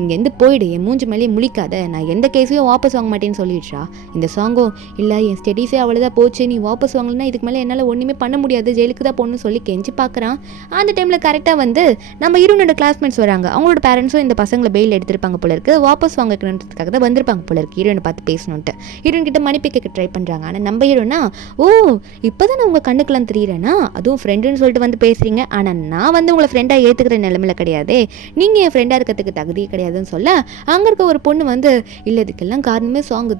இங்கேருந்து போயிடு, என் மூஞ்சி மேலே முழிக்காத, நான் எந்த கேஸையும் வாபஸ் வாங்க மாட்டேன்னு சொல்லிடுறா. இந்த சாங்கும், இல்லை என் ஸ்டடீஸே அவ்வளோதான் போச்சு, நீ வாபஸ் வாங்கலன்னா இதுக்கு மேலே என்னால் ஒன்றுமே பண்ண முடியாது, ஜெயிலுக்கு தான் போகணும்னு சொல்லி கெஞ்சி பார்க்குறான். அந்த டைமில் கரெக்டாக வந்து நம்ம ஹீரோனோட கிளாஸ்மேட்ஸ் வராங்க. அவங்களோட பேரண்ட்ஸும் இந்த பசங்களை பெயில் எடுத்திருப்பாங்க போல இருக்கு, வாபஸ் வாங்கணுன்றதுக்காக தான் வந்திருப்பாங்க போல இருக்கு ஹீரோனை பார்த்து பேசணுன்ட்டு. ஹீரோன் கிட்ட மன்னிப்பு கேட்க ட்ரை பண்ணுறாங்க. ஆனால் நம்ம ஹீரோனா, ஓ இப்போதான் நான் உங்கள் கண்ணுக்கெல்லாம் தெரியுறேன்னா, அதுவும் ஃப்ரெண்டுன்னு சொல்லிட்டு வந்து பேசுகிறீங்க, ஆனால் நான் வந்து உங்களை ஃப்ரெண்டாக ஏற்றுக்கிற நிலமையில கிடையாது, நீங்கள் என் ஃப்ரெண்டாக இருக்கிறதுக்கு தகுதியே கிடையாதுன்னு சொல்ல, அங்கே இருக்க ஒரு பொண்ணு வந்து, இல்லை இதுக்கெல்லாம் காரணமே சாங்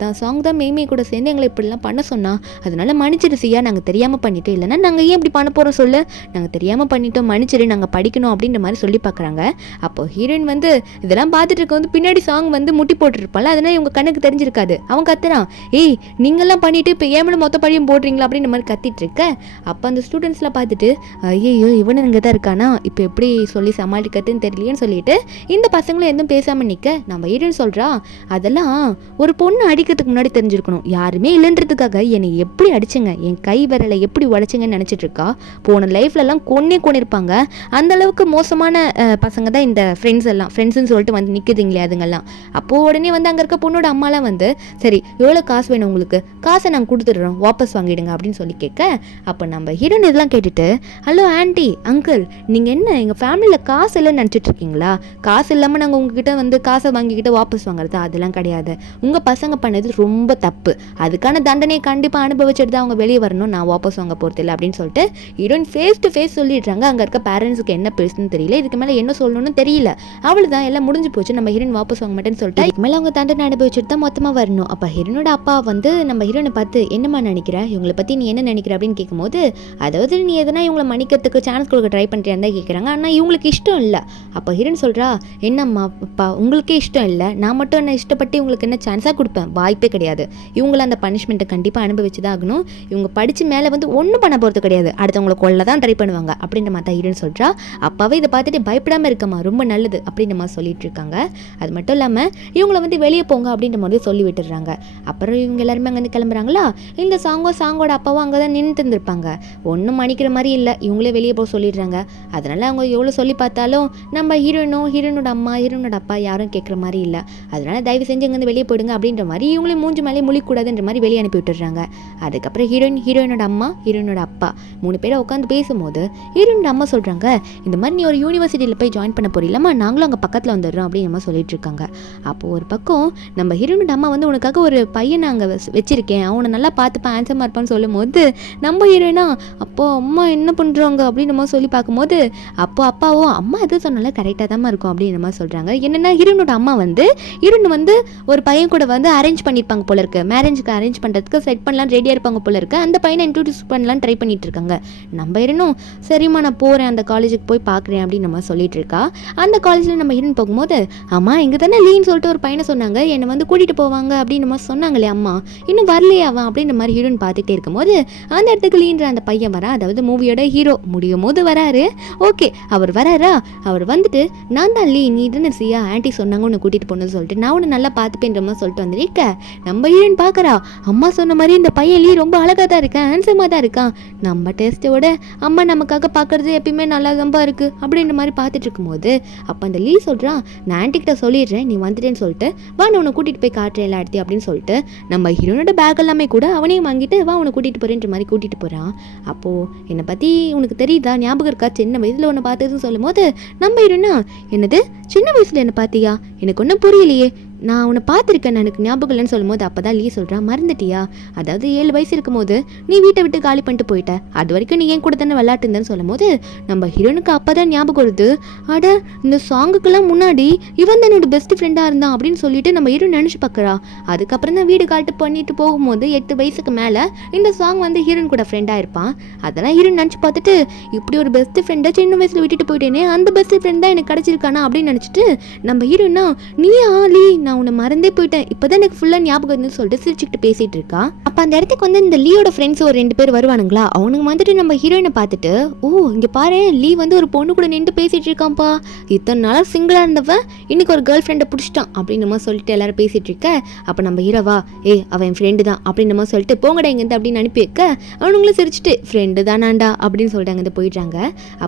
தான் மெய்மே கூட சேர்ந்து எங்களை இப்படிலாம் பண்ண சொன்னா, அதனால மன்னிச்சிருசியா, நாங்கள் தெரியாமல் பண்ணிட்டோம், இல்லைன்னா நாங்கள் ஏன் இப்படி பண்ண போகிறோம் சொல்லு, நாங்கள் தெரியாமல் பண்ணிட்டோம், மன்னிச்சிரு, நாங்கள் படிக்கணும் அப்படின்ற மாதிரி சொல்லி பார்க்குறாங்க. அப்போ ஹீரோயின் வந்து இதெல்லாம் பார்த்துட்டு இருக்க வந்து பின்னாடி சாங் வந்து முட்டி போட்டுருப்பாள், அதனால் இவங்க கண்ணுக்கு தெரிஞ்சிருக்காது. அவன் கத்துறான், ஏய் நீங்கள்லாம் பண்ணிட்டு இப்போ ஏமல மொத்த படியும் போடுறீங்களா அப்படின்ற மாதிரி கத்திட்டு இருக்க. அப்போ அந்த ஸ்டூடெண்ட்ஸ்லாம் பார்த்துட்டு, ஐயோ இவனு இங்கே தான் இருக்கானா, இப்போ எப்படி சொல்லி சமாளிக்கிறதுன்னு தெரியலையேன்னு சொல்லிட்டு இந்த பசங்களும் எதுவும் பேசாமல் நிற்க. நம்ம ஹீரோயின் சொல்கிறா, அதெல்லாம் ஒரு பொண்ணு அடிக்கிறதுக்கு முன்னாடி தெரிஞ்சிருக்கணும், யாருமே இல்லைன்றதுக்காக என்னை எப்படி அடிச்சுங்க, என் கை விரலை எப்படி உடைச்சிங்கன்னு நினச்சிட்டு இருக்கா, போன லைஃப்லலாம் கொண்டிருப்பாங்க, அந்த அளவுக்கு மோசமான பசங்க தான் இந்த ஃப்ரெண்ட்ஸ்ன்னு சொல்லிட்டு வந்து நிற்குதுங்களே அதுங்கெல்லாம். அப்போது உடனே வந்து அங்கே இருக்க பொண்ணோட அம்மாலாம் வந்து, சரி எவ்வளோ காசு வேணும் உங்களுக்கு, காசை நாங்கள் கொடுத்துட்றோம், வாபஸ் வாங்கிடுங்க அப்படின்னு சொல்லி கேட்க. அப்போ நம்ம ஹீரோயின் இதெல்லாம் கேட்டுட்டு, ஹலோ ஆண்டி அங்கிள், நீங்கள் என்ன எங்கள் ஃபேமிலியில் காசு இல்லைன்னு நினச்சிட்டு இருக்கீங்களா, காசு இல்லாமல் நாங்கள் உங்ககிட்ட வந்து காசை வாங்கிக்கிட்டு வாபஸ் வாங்குறது அதெல்லாம் கிடையாது, உங்கள் பசங்க பண்ணது ரொம்ப தப்பு, அதுக்கான தண்டனையை கண்டிப்பாக அனுபவிச்சுட்டு தான் அவங்க வெளியே வரணும், நான் வாபஸ் வாங்க போகிறது இல்லை அப்படின்னு சொல்லிட்டு ஹீரோயின் ஃபேஸ் டு ஃபேஸ் சொல்லிடுறாங்க. அங்கே இருக்க பேரண்ட்ஸுக்கு என்ன பேசணும்னு தெரியல, இதுக்கு மேலே என்ன சொல்லணும்னு தெரியல, அவ்வளோதான் எல்லாம் முடிஞ்சு போச்சு, நம்ம ஹீரோயின் வாபஸ் வாங்க மாட்டேன்னு சொல்லிட்டு இதுக்கு மேலே அவங்க தண்டனை அனுபவிச்சுட்டு தான் மொத்தமாக வரணும். அப்போ ஹீரோனோட அப்பா வந்து நம்ம ஹீரோனை பார்த்து, என்னம்மா நினைக்கிற, இவங்களை பற்றி நீ என்ன நினைக்கிற அப்படின்னு கேட்கும்போது, அதாவது நீ எதனா இவங்களை மன்னிக்கிறதுக்கு சான்ஸ் கொடுக்க ட்ரை பண்ணுறியான்னு தான் கேட்குறாங்க, ஆனால் இவங்களுக்கு இஷ்டம் இல்லை. அப்போ ஹீரோயின் சொல்கிறா, என்னம்மா அப்பா உங்களுக்கே இஷ்டம் இல்லை, நான் மட்டும் என்ன இஷ்டப்பட்டு இவங்களுக்கு என்ன சான்ஸாக கொடுப்பேன், வாய்ப்பே கிடையாது, இவங்கள அந்த பனிஷ்மெண்ட்டை கண்டிப்பாக அனுபவிச்சு தான் ஆகணும், இவங்க படித்து மேலே வந்து ஒன்றும் பண்ண போகிறது கிடையாது, அடுத்தவங்களை கொல்ல தான் ட்ரை பண்ணுவாங்க அப்படின்ற மாதிரி தான் ஹீரோயின் சொல்கிறா. அப்பாவே இதை பார்த்துட்டு பயப்படாமல் இருக்கம்மா, ரொம்ப நல்லது அப்படின்ற மாதிரி சொல்லிட்டு இருக்காங்க. அது மட்டும் இல்லாமல் இவங்கள வந்து வெளியே போங்க அப்படின்ற மாதிரி சொல்லி விட்டுடுறாங்க. அப்புறம் இவங்க எல்லாருமே அங்கேருந்து கிளம்புறாங்களா. இந்த சாங்கோட அப்பாவும் அங்கே தான் நின்றுட்டு இருந்திருப்பாங்க, ஒன்றும் மன்னிக்கிற மாதிரி இல்லை, இவங்களே வெளியே போக சொல்லிடுறாங்க. அதனால் அவங்க எவ்வளோ சொல்லி பார்த்தாலும் நம்ம ஹீரோனோட அம்மா ஹீரோனோட அப்பா யாரும் கேட்குற மாதிரி இல்லை, அதனால தயவு செஞ்சு இங்கேருந்து வெளியே போயிடுங்க அப்படின்ற மாதிரி இவங்களே மூஞ்சி மேலே முழிக்கூடாதுன்ற மாதிரி வெளியே அனுப்பி விட்டுடுறாங்க. அதுக்கப்புறம் ஹீரோயினோட அம்மா ஹீரோனோட அப்பா 3 பேரை உட்காந்து பேசும்போது ஹீரோனோட அம்மா சொல்கிறாங்க, இந்த மாதிரி நீ ஒரு யூனிவர்சிட்டியில் போய் ஜாயின் பண்ண போறீங்களா, நாங்களும் அங்கே பக்கத்தில் வந்துடுறோம் அப்படின்னு நம்ம சொல்லிட்டு இருக்காங்க. அப்போது ஒரு பக்கம் நம்ம ஹீரோனோட அம்மா வந்து உனக்காக ஒரு பையனை அங்கே வச்சிருக்கேன், அவனை நல்லா பார்த்துப்பேன், ஆன்சமாக இருப்பான்னு சொல்லும் போது நம்ம ஹீரோயினா, அப்போ அம்மா என்ன பண்ணுறாங்க அப்படின்னு நம்ம சொல்லி பார்க்கும்போது, அப்போ அப்பாவோ அம்மா எது சொன்னாலும் கரெக்டாக தான் இருக்கும் அப்படின்னு நம்ம சொல்கிறாங்க. என்னென்னா ஹீரோனோட அம்மா வந்து ஹீரோன் வந்து ஒரு பையன் கூட வந்து அரேஞ்ச் பண்ணியிருப்பாங்க போல இருக்கு, மேரேஜுக்கு அரேஞ்ச் பண்ணுறதுக்கு செட் பண்ணலாம் ரெடியாக இருப்பாங்க போல இருக்கு, அந்த பையனை இன்ட்ரோடியூஸ் பண்ணலான்னு ட்ரை பண்ணிட்டு இருக்காங்க. நம்ம ஹீரோனும் சரிம்மா நான் போகிறேன், அந்த காலேஜுக்கு போய் பார்க்குறேன் அப்படின்னு நம்ம சொல்லிட்டு இருக்கா. அந்த காலேஜில் நம்ம ஹீரோன் போகும்போது, அம்மா இங்கே தானே லீன்னு சொல்லிட்டு ஒரு பையனை சொன்னாங்க, என்னை வந்து கூட்டிகிட்டு போவாங்க அப்படின்னு நம்ம சொன்னாங்களே அம்மா, இன்னும் வரலையே அவன் அப்படின்ற மாதிரி ஹீரோன் பார்த்துட்டே இருக்கும்போது அந்த இடத்துக்கு லீன்ற அந்த பையன் வரா, அதாவது மூவியோட ஹீரோ முடியும் போது வராரு. ஓகே அவர் வராரா, அவர் வந்துட்டு நான் தான் லீ, நீ தானே சியா ஆன்ட்டி சொன்னாங்க உன்னை கூட்டிகிட்டு போகணும்னு சொல்லிட்டு நான் உன்னை நல்லா பார்த்துப்பேன்ற மாதிரி சொல்லிட்டு வந்துருக்க. நம்ம ஹீரோயின் பார்க்குறா, அம்மா சொன்ன மாதிரி இந்த பையன் லீ ரொம்ப அழகாக க்யூட்டாக தான் இருக்கேன், ஹேண்ட்ஸமாக தான் இருக்கான், நம்ம டேஸ்ட்டோட அம்மா நமக்காக பார்க்குறது எப்பயுமே நல்லா தான்ப்பா இருக்குது அப்படின்ற மாதிரி பார்த்துட்டு இருக்கும்போது அப்போ அந்த லீ சொல்கிறான், நான் ஆன்ட்டிகிட்ட சொல்லிடுறேன் நீ வந்துட்டேன்னு சொல்லிட்டு வா நான் உன்னை கூட்டிகிட்டு போய் காட்டுறேன் எல்லா இடத்தையும் அப்படின்னு சொல்லிட்டு நம்ம ஹீரோனோட பேக் எல்லாமே கூட அவனையும் வாங்கிட்டு வா உன்னை கூட்டிகிட்டு போகிறேன்ற மாதிரி கூட்டிகிட்டு போகிறான். அப்போது என்னை பற்றி உனக்கு தெரியுதா, ஞாபகம் இருக்கா சின்ன வயசில் உன்னை பார்த்ததுன்னு சொல்லும் போது நம்ம ஹீரோனா, என்னது சின்ன வயசில் என்னை பார்த்தியா, எனக்கு ஒன்றும் புரியலையே, நான் உன்னை பார்த்துருக்கேன் எனக்கு ஞாபகம் இல்லைன்னு சொல்லும் போது அப்போ தான் லீ சொல்கிறான், மறந்துட்டியா, அதாவது 7 வயசு இருக்கும் போது நீ வீட்டை விட்டு காலி பண்ணிட்டு போயிட்ட, அது வரைக்கும் நீ ஏன் கூட தானே விளையாட்டு இருந்தேன்னு சொல்லும் போது நம்ம ஹீரோனுக்கு அப்போ தான் ஞாபகம் வருது, அட இந்த சாங்குக்கெல்லாம் முன்னாடி இவன் தான் என்னோட பெஸ்ட் ஃப்ரெண்டாக இருந்தான் அப்படின்னு சொல்லிட்டு நம்ம ஹீரோ நினச்சி பார்க்குறா. அதுக்கப்புறம் தான் வீடு கால்ட்டு பண்ணிட்டு போகும்போது 8 வயசுக்கு மேலே இந்த சாங் வந்து ஹீரோன் கூட ஃப்ரெண்டாக இருப்பான். அதெல்லாம் ஹீரோன் நினச்சி பார்த்துட்டு இப்படி ஒரு பெஸ்ட் ஃப்ரெண்டை சின்ன வயசில் விட்டுட்டு போயிட்டேனே, அந்த பெஸ்ட் ஃப்ரெண்ட் தான் எனக்கு கிடச்சிருக்கானா அப்படின்னு நினச்சிட்டு நம்ம ஹீரோனா, நீயா லீ, நான் உன்னை மறந்தே போயிட்டேன், இப்போதான் எனக்கு ஃபுல்லாக ஞாபகம் இருந்துன்னு சொல்லிட்டு சிரிச்சுக்கிட்டு பேசிட்டு இருக்கா. அப்போ அந்த இடத்துக்கு வந்து இந்த லீயோட ஃப்ரெண்ட்ஸ் ஒரு 2 பேர் வருவானுங்களா, அவனுக்கு வந்துட்டு நம்ம ஹீரோயினை பார்த்துட்டு, ஓ இங்கே பாரு லீ வந்து ஒரு பொண்ணு கூட நின்று பேசிட்டு இருக்கான்ப்பா, இத்தனை நாளாக சிங்கிளாக இருந்தவன் இன்னைக்கு ஒரு கேர்ள் ஃப்ரெண்டை பிடிச்சிட்டான் அப்படின்னு நம்ம சொல்லிட்டு எல்லாரும் பேசிட்டு இருக்க. அப்போ நம்ம ஹீரோவா, அவன் என் ஃப்ரெண்டு தான் அப்படின்னு நம்ம சொல்லிட்டு போங்கடா இங்கேருந்து அப்படின்னு அனுப்பி வைக்க அவனுங்களும் சிரிச்சுட்டு ஃப்ரெண்டு தானாண்டா அப்படின்னு சொல்லிட்டு அங்கேருந்து போயிடுறாங்க.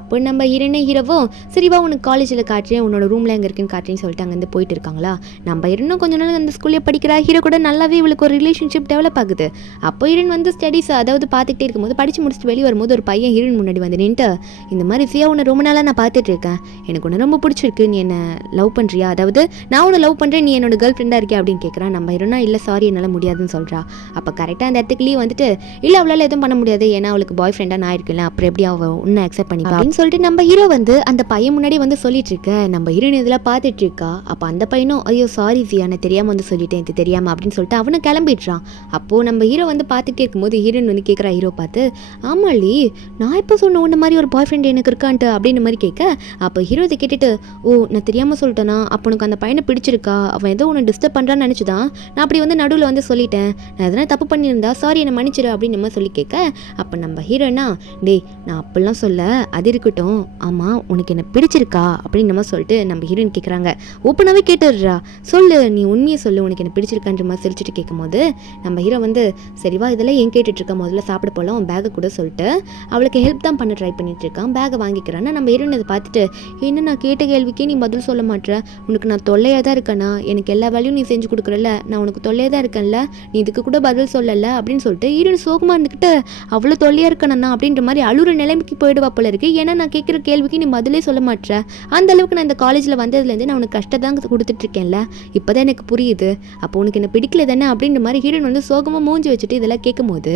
அப்போ நம்ம ஹீரோனே ஹீரோவும் சரி வா உனக்கு காலேஜில் காட்டுறேன், உன்னோட ரூமில் எங்கே இருக்குன்னு காட்டுறேன்னு சொல்லிட்டு அங்கேருந்து போயிட்டு இருக்காங்களா. நம்ம இன்னும் கொஞ்ச நாள் அந்த ஸ்கூல்லே படிக்கிறா, ஹீரோ கூட நல்லாவே இவளுக்கு ஒரு ரிலேஷன்ஷிப் டெவலப் ஆகுது. அப்போ ஹீரோன் வந்து ஸ்டடீஸ் அதாவது பார்த்துக்கிட்டே இருக்கும்போது படித்து முடிச்சுட்டு வெளியே வரும்போது ஒரு பையன் ஹீரோன் முன்னாடி வந்து நின்ட்டு, இந்த மாதிரி சியா உன்னை ரொம்ப நாளாக நான் பார்த்துட்டு இருக்கேன், எனக்கு உன்னை ரொம்ப பிடிச்சிருக்கு, நீ என்னை லவ் பண்ணுறியா, அதாவது நான் உன்னை லவ் பண்ணுறேன், நீ என்னோட கேர்ள் ஃப்ரெண்டாக இருக்கியா அப்படின்னு கேட்குறான். நம்ம ஹீரோனா இல்லை சாரி என்னால் முடியாதுன்னு சொல்கிறா. அப்போ கரெக்டாக அந்த இடத்துக்கு லீவ் வந்துட்டு இல்லை அவளால் எதுவும் பண்ண முடியாது, ஏன்னா அவளுக்கு பாய் ஃப்ரெண்டாக நான் இருக்கல, அப்புறம் எப்படி அவள் உன்னை அக்செப்ட் பண்ணிப்பா அப்படின்னு சொல்லிட்டு நம்ம ஹீரோ வந்து அந்த பையன் முன்னாடி வந்து சொல்லிட்டு இருக்க. நம்ம ஹீரோன் இதெல்லாம் பார்த்துட்டு இருக்கா. அப்போ அந்த பையனும் ஐயோ சாரி சியா நான் தெரியாமல் வந்து சொல்லிட்டேன், இது தெரியாமல் அப்படின்னு சொல்லிட்டு அவனை கிளம்பிடுறான். அப்போது நம்ம ஹீரோ வந்து பார்த்துட்டே இருக்கும்போது ஹீரோயின் வந்து கேட்குறா ஹீரோ பார்த்து, ஆமாலி நான் இப்போ சொன்ன உன்ன மாதிரி ஒரு பாய் ஃப்ரெண்ட் எனக்கு இருக்கான்ட்டு அப்படின்னு மாதிரி கேட்க. அப்போ ஹீரோ இதை கேட்டுட்டு, ஓ நான் தெரியாமல் சொல்லிட்டேனா, அப்போ உனக்கு அந்த பையனை பிடிச்சிருக்கா, அவன் ஏதோ உன்னை டிஸ்டர்ப் பண்ணுறான்னு நினச்சிதான் நான் அப்படி வந்து நடுவில் வந்து சொல்லிட்டேன், நான் எதனா தப்பு பண்ணியிருந்தா சாரி என்னை மன்னிச்சிரு அப்படின்னு நம்ம சொல்லி கேட்க. அப்போ நம்ம ஹீரோனா, டேய் நான் அப்படிலாம் சொல்ல, அது இருக்கட்டும், ஆமாம் உனக்கு என்ன பிடிச்சிருக்கா அப்படின்னு நம்ம சொல்லிட்டு நம்ம ஹீரோயின் கேட்குறாங்க. ஓப்பனாகவே கேட்டுடுறா, சொல்லு நீ உண்மையை சொல்லு உனக்கு என்ன பிடிச்சிருக்கான்ற மாதிரி சிரிச்சுட்டு கேட்கும் போது நம்ம ஹீரோ வந்து சரிவா இதெல்லாம் ஏன் கேட்டுட்ருக்க, முதல்ல சாப்பிட போகலாம் உன் பேக்கை கூட சொல்லிட்டு அவளுக்கு ஹெல்ப் தான் பண்ண ட்ரை பண்ணிட்டு இருக்கான். பேக்கை வாங்கிக்கிறான்னா நம்ம ஹீரோயின் அதை பார்த்துட்டு, என்ன நான் கேட்ட கேள்விக்கே நீ பதில் சொல்ல மாட்டேற, உனக்கு நான் தொல்லையாக தான் இருக்கேனா, எனக்கு எல்லா வேலையும் நீ செஞ்சு கொடுக்குறல, நான் உனக்கு தொல்லையாக தான் இருக்கேன்ல, நீ இதுக்கு கூட பதில் சொல்லலை அப்படின்னு சொல்லிட்டு ஹீரோயின் சோகமாக இருந்துக்கிட்டு அவ்வளோ தொல்லையாக இருக்கேனா அப்படின்ற மாதிரி அழுற நிலைமைக்கு போயிடுவா போல இருக்கு. ஏன்னா நான் கேட்குற கேள்விக்கு நீ பதிலே சொல்ல மாட்டேற, அந்த அளவுக்கு நான் இந்த காலேஜில் வந்ததுலேருந்து நான் உனக்கு கஷ்டம் தான் கொடுத்துட்ருக்கேன்ல, இப்போ தான் எனக்கு புரியுது, அப்போ உனக்கு என்ன பிடிக்கல தானே அப்படின்ற மாதிரி ஹீரோயின் வந்து சோகமாக மூஞ்சி வச்சுட்டு இதெல்லாம் கேட்கும்போது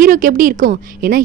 ஹீரோக்கு எப்படி இருக்கும், ஏன்னா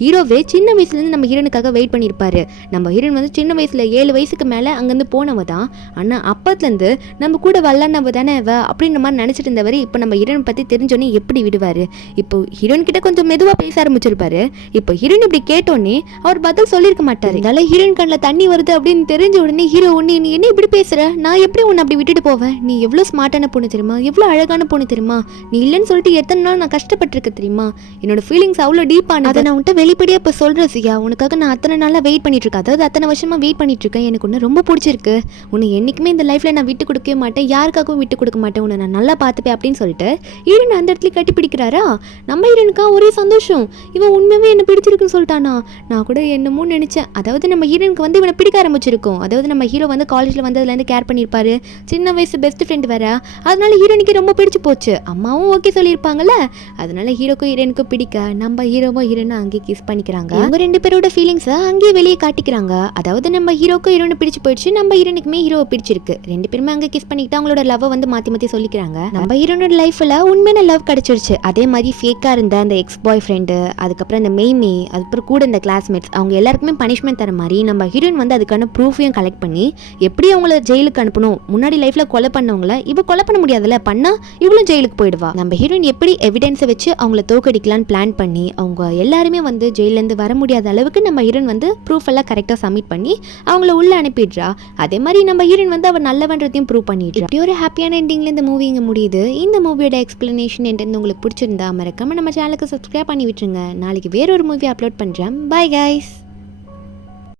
ஹீரோவே சின்ன வயசுலேருந்து நம்ம ஹீரோனுக்காக வெயிட் பண்ணியிருப்பாரு. நம்ம ஹீரோயின் வந்து சின்ன வயசில் 7 வயசுக்கு மேலே அங்கேருந்து போனவ தான், ஆனால் அப்பத்துலேருந்து நம்ம கூட விளாட்னவ தானே அவ அப்படின்ற மாதிரி நினச்சிட்டு இருந்தவர் இப்போ நம்ம ஹீரோயின் பற்றி தெரிஞ்சோன்னே எப்படி விடுவார். இப்போ ஹீரோயின் கிட்ட கொஞ்சம் மெதுவாக பேச ஆரம்பிச்சிருப்பாரு. இப்போ ஹீரோயின் இப்படி கேட்டோன்னே அவர் பதில் சொல்லியிருக்க மாட்டார். அதனால ஹீரோயின் கண்ணில் தண்ணி வருது அப்படின்னு தெரிஞ்ச உடனே ஹீரோ ஒன்று நீ என்ன இப்படி பேசுகிற, நான் எப்படி உன்னை அப்படி விட்டுட்டு போவேன், நீ எவ்வளோ ஸ்மார்ட்டான பொண்ணு தெரியுமா, எவ்வளோ அழகான பொண்ணு தெரியுமா, நீ இல்லைன்னு சொல்லிட்டு எத்தனை நாள் நான் கஷ்டப்பட்டிருக்க தெரியுமா, என்னோட ஃபீலிங்ஸ் அவ்வளோ டீப்பான அதை நான் உன்ட்ட வெளிப்படையாக இப்போ சொல்கிறேன் சியா, உனக்காக நான் அத்தனை நாளாக வெயிட் பண்ணிட்டு இருக்கேன், அதாவது அத்தனை வருஷமாக வெயிட் பண்ணிட்டு இருக்கேன், எனக்கு ஒன்று ரொம்ப பிடிச்சிருக்கு, உன்னை என்றைக்குமே இந்த லைஃப்பில் நான் விட்டு கொடுக்கவே மாட்டேன், யாருக்காகவும் விட்டு கொடுக்க மாட்டேன், உன்னை நான் நல்லா பார்த்துப்பேன் அப்படின்னு சொல்லிட்டு ஹீரோன் அந்த இடத்துல கட்டி பிடிக்கிறாரா. நம்ம ஹீரோனுக்கா ஒரே சந்தோஷம், இவன் உண்மையாகவே என்ன பிடிச்சிருக்குன்னு சொல்லிட்டானா, நான் கூட என்னமோ நினச்சேன், அதாவது நம்ம ஹீரோனுக்கு வந்து இவனை பிடிக்க ஆரம்பிச்சிருக்கோம், அதாவது நம்ம ஹீரோ வந்து காலேஜில் வந்ததுலேருந்து கேர் பண்ணியிருப்பாரு, சின்ன வயசு பெஸ்ட் ஃப்ரெண்ட் வேற, அதனால ஹீரோனுக்கு ரொம்ப பிடிச்சி போச்சு, அம்மாவும் ஓகே சொல்லியிருப்பாங்கல்ல, அதனால ஹீரோக்கும் ஹீரோனுக்கும் பிடிக்க நம்ம ஹீரோவும் ஹீரோனும் அங்கேயே கிஸ் பண்ணிக்கிறாங்க. அவங்க 2 பேரோட ஃபீலிங்ஸை அங்கேயே வெளியே காட்டிக்கிறாங்க. அதாவது நம்ம ஹீரோக்கும் ஹீரோனு பிடிச்சி போயிடுச்சு, நம்ம ஹீரோனுக்குமே ஹீரோவை பிடிச்சிருக்கு, 2 பேருமே அங்கே கிஸ் பண்ணிக்கிட்டு அவங்களோட லவ்வை வந்து மாற்றி மாற்றி சொல்லிக்கிறாங்க. நம்ம ஹீரோனோட லைஃப்பில் உண்மையான லவ் கிடைச்சிருச்சு, அதே மாதிரி ஃபேக்காக இருந்த அந்த எக்ஸ் பாய் ஃப்ரெண்டு, அதுக்கப்புறம் அந்த மெய்மே, அதுக்கப்புறம் கூட இந்த கிளாஸ்மேட்ஸ், அவங்க எல்லாருக்குமே பனிஷ்மெண்ட் தர மாதிரி நம்ம ஹீரோயின் வந்து அதுக்கான ப்ரூஃபையும் கலெக்ட் பண்ணி எப்படி அவங்கள ஜெயிலுக்கு அனுப்பணும், முன்னாடி லைஃப்பில் கொலை பண்ணவங்கள இவ கொலை பண்ண முடியாதுல்ல, பண்ணா இவளும் ஜெயிலுக்கு போயிடுவா. நம்ம ஹீரோயின் எப்படி எவிடன்ஸை வச்சு அவங்கள தோக்கடிக்கலான்னு பிளான் பண்ணி அவங்க எல்லாருமே வந்து ஜெயிலேருந்து வர முடியாத அளவுக்கு நம்ம ஹீரோயின் வந்து ப்ரூஃப் எல்லாம் கரெக்டாக சப்மிட் பண்ணி அவங்கள உள்ள அனுப்பிடுறா. அதே மாதிரி நம்ம ஹீரோயின் வந்து அவர் நல்லவன்றதையும் ப்ரூவ் பண்ணிடுறா. இப்படி ஒரு ஹாப்பியான எண்டிங்ல இந்த மூவி இங்கே முடியுது. இந்த மூவியோட எக்ஸ்பிளனேஷன் என்னன்னு உங்களுக்கு பிடிச்சிருந்தா மறக்காம நம்ம சேனலுக்கு சப்ஸ்கிரைப் பண்ணி விட்டுருங்க. நாளைக்கு வேறொரு மூவி அப்லோட் பண்ணுறேன். Bye guys.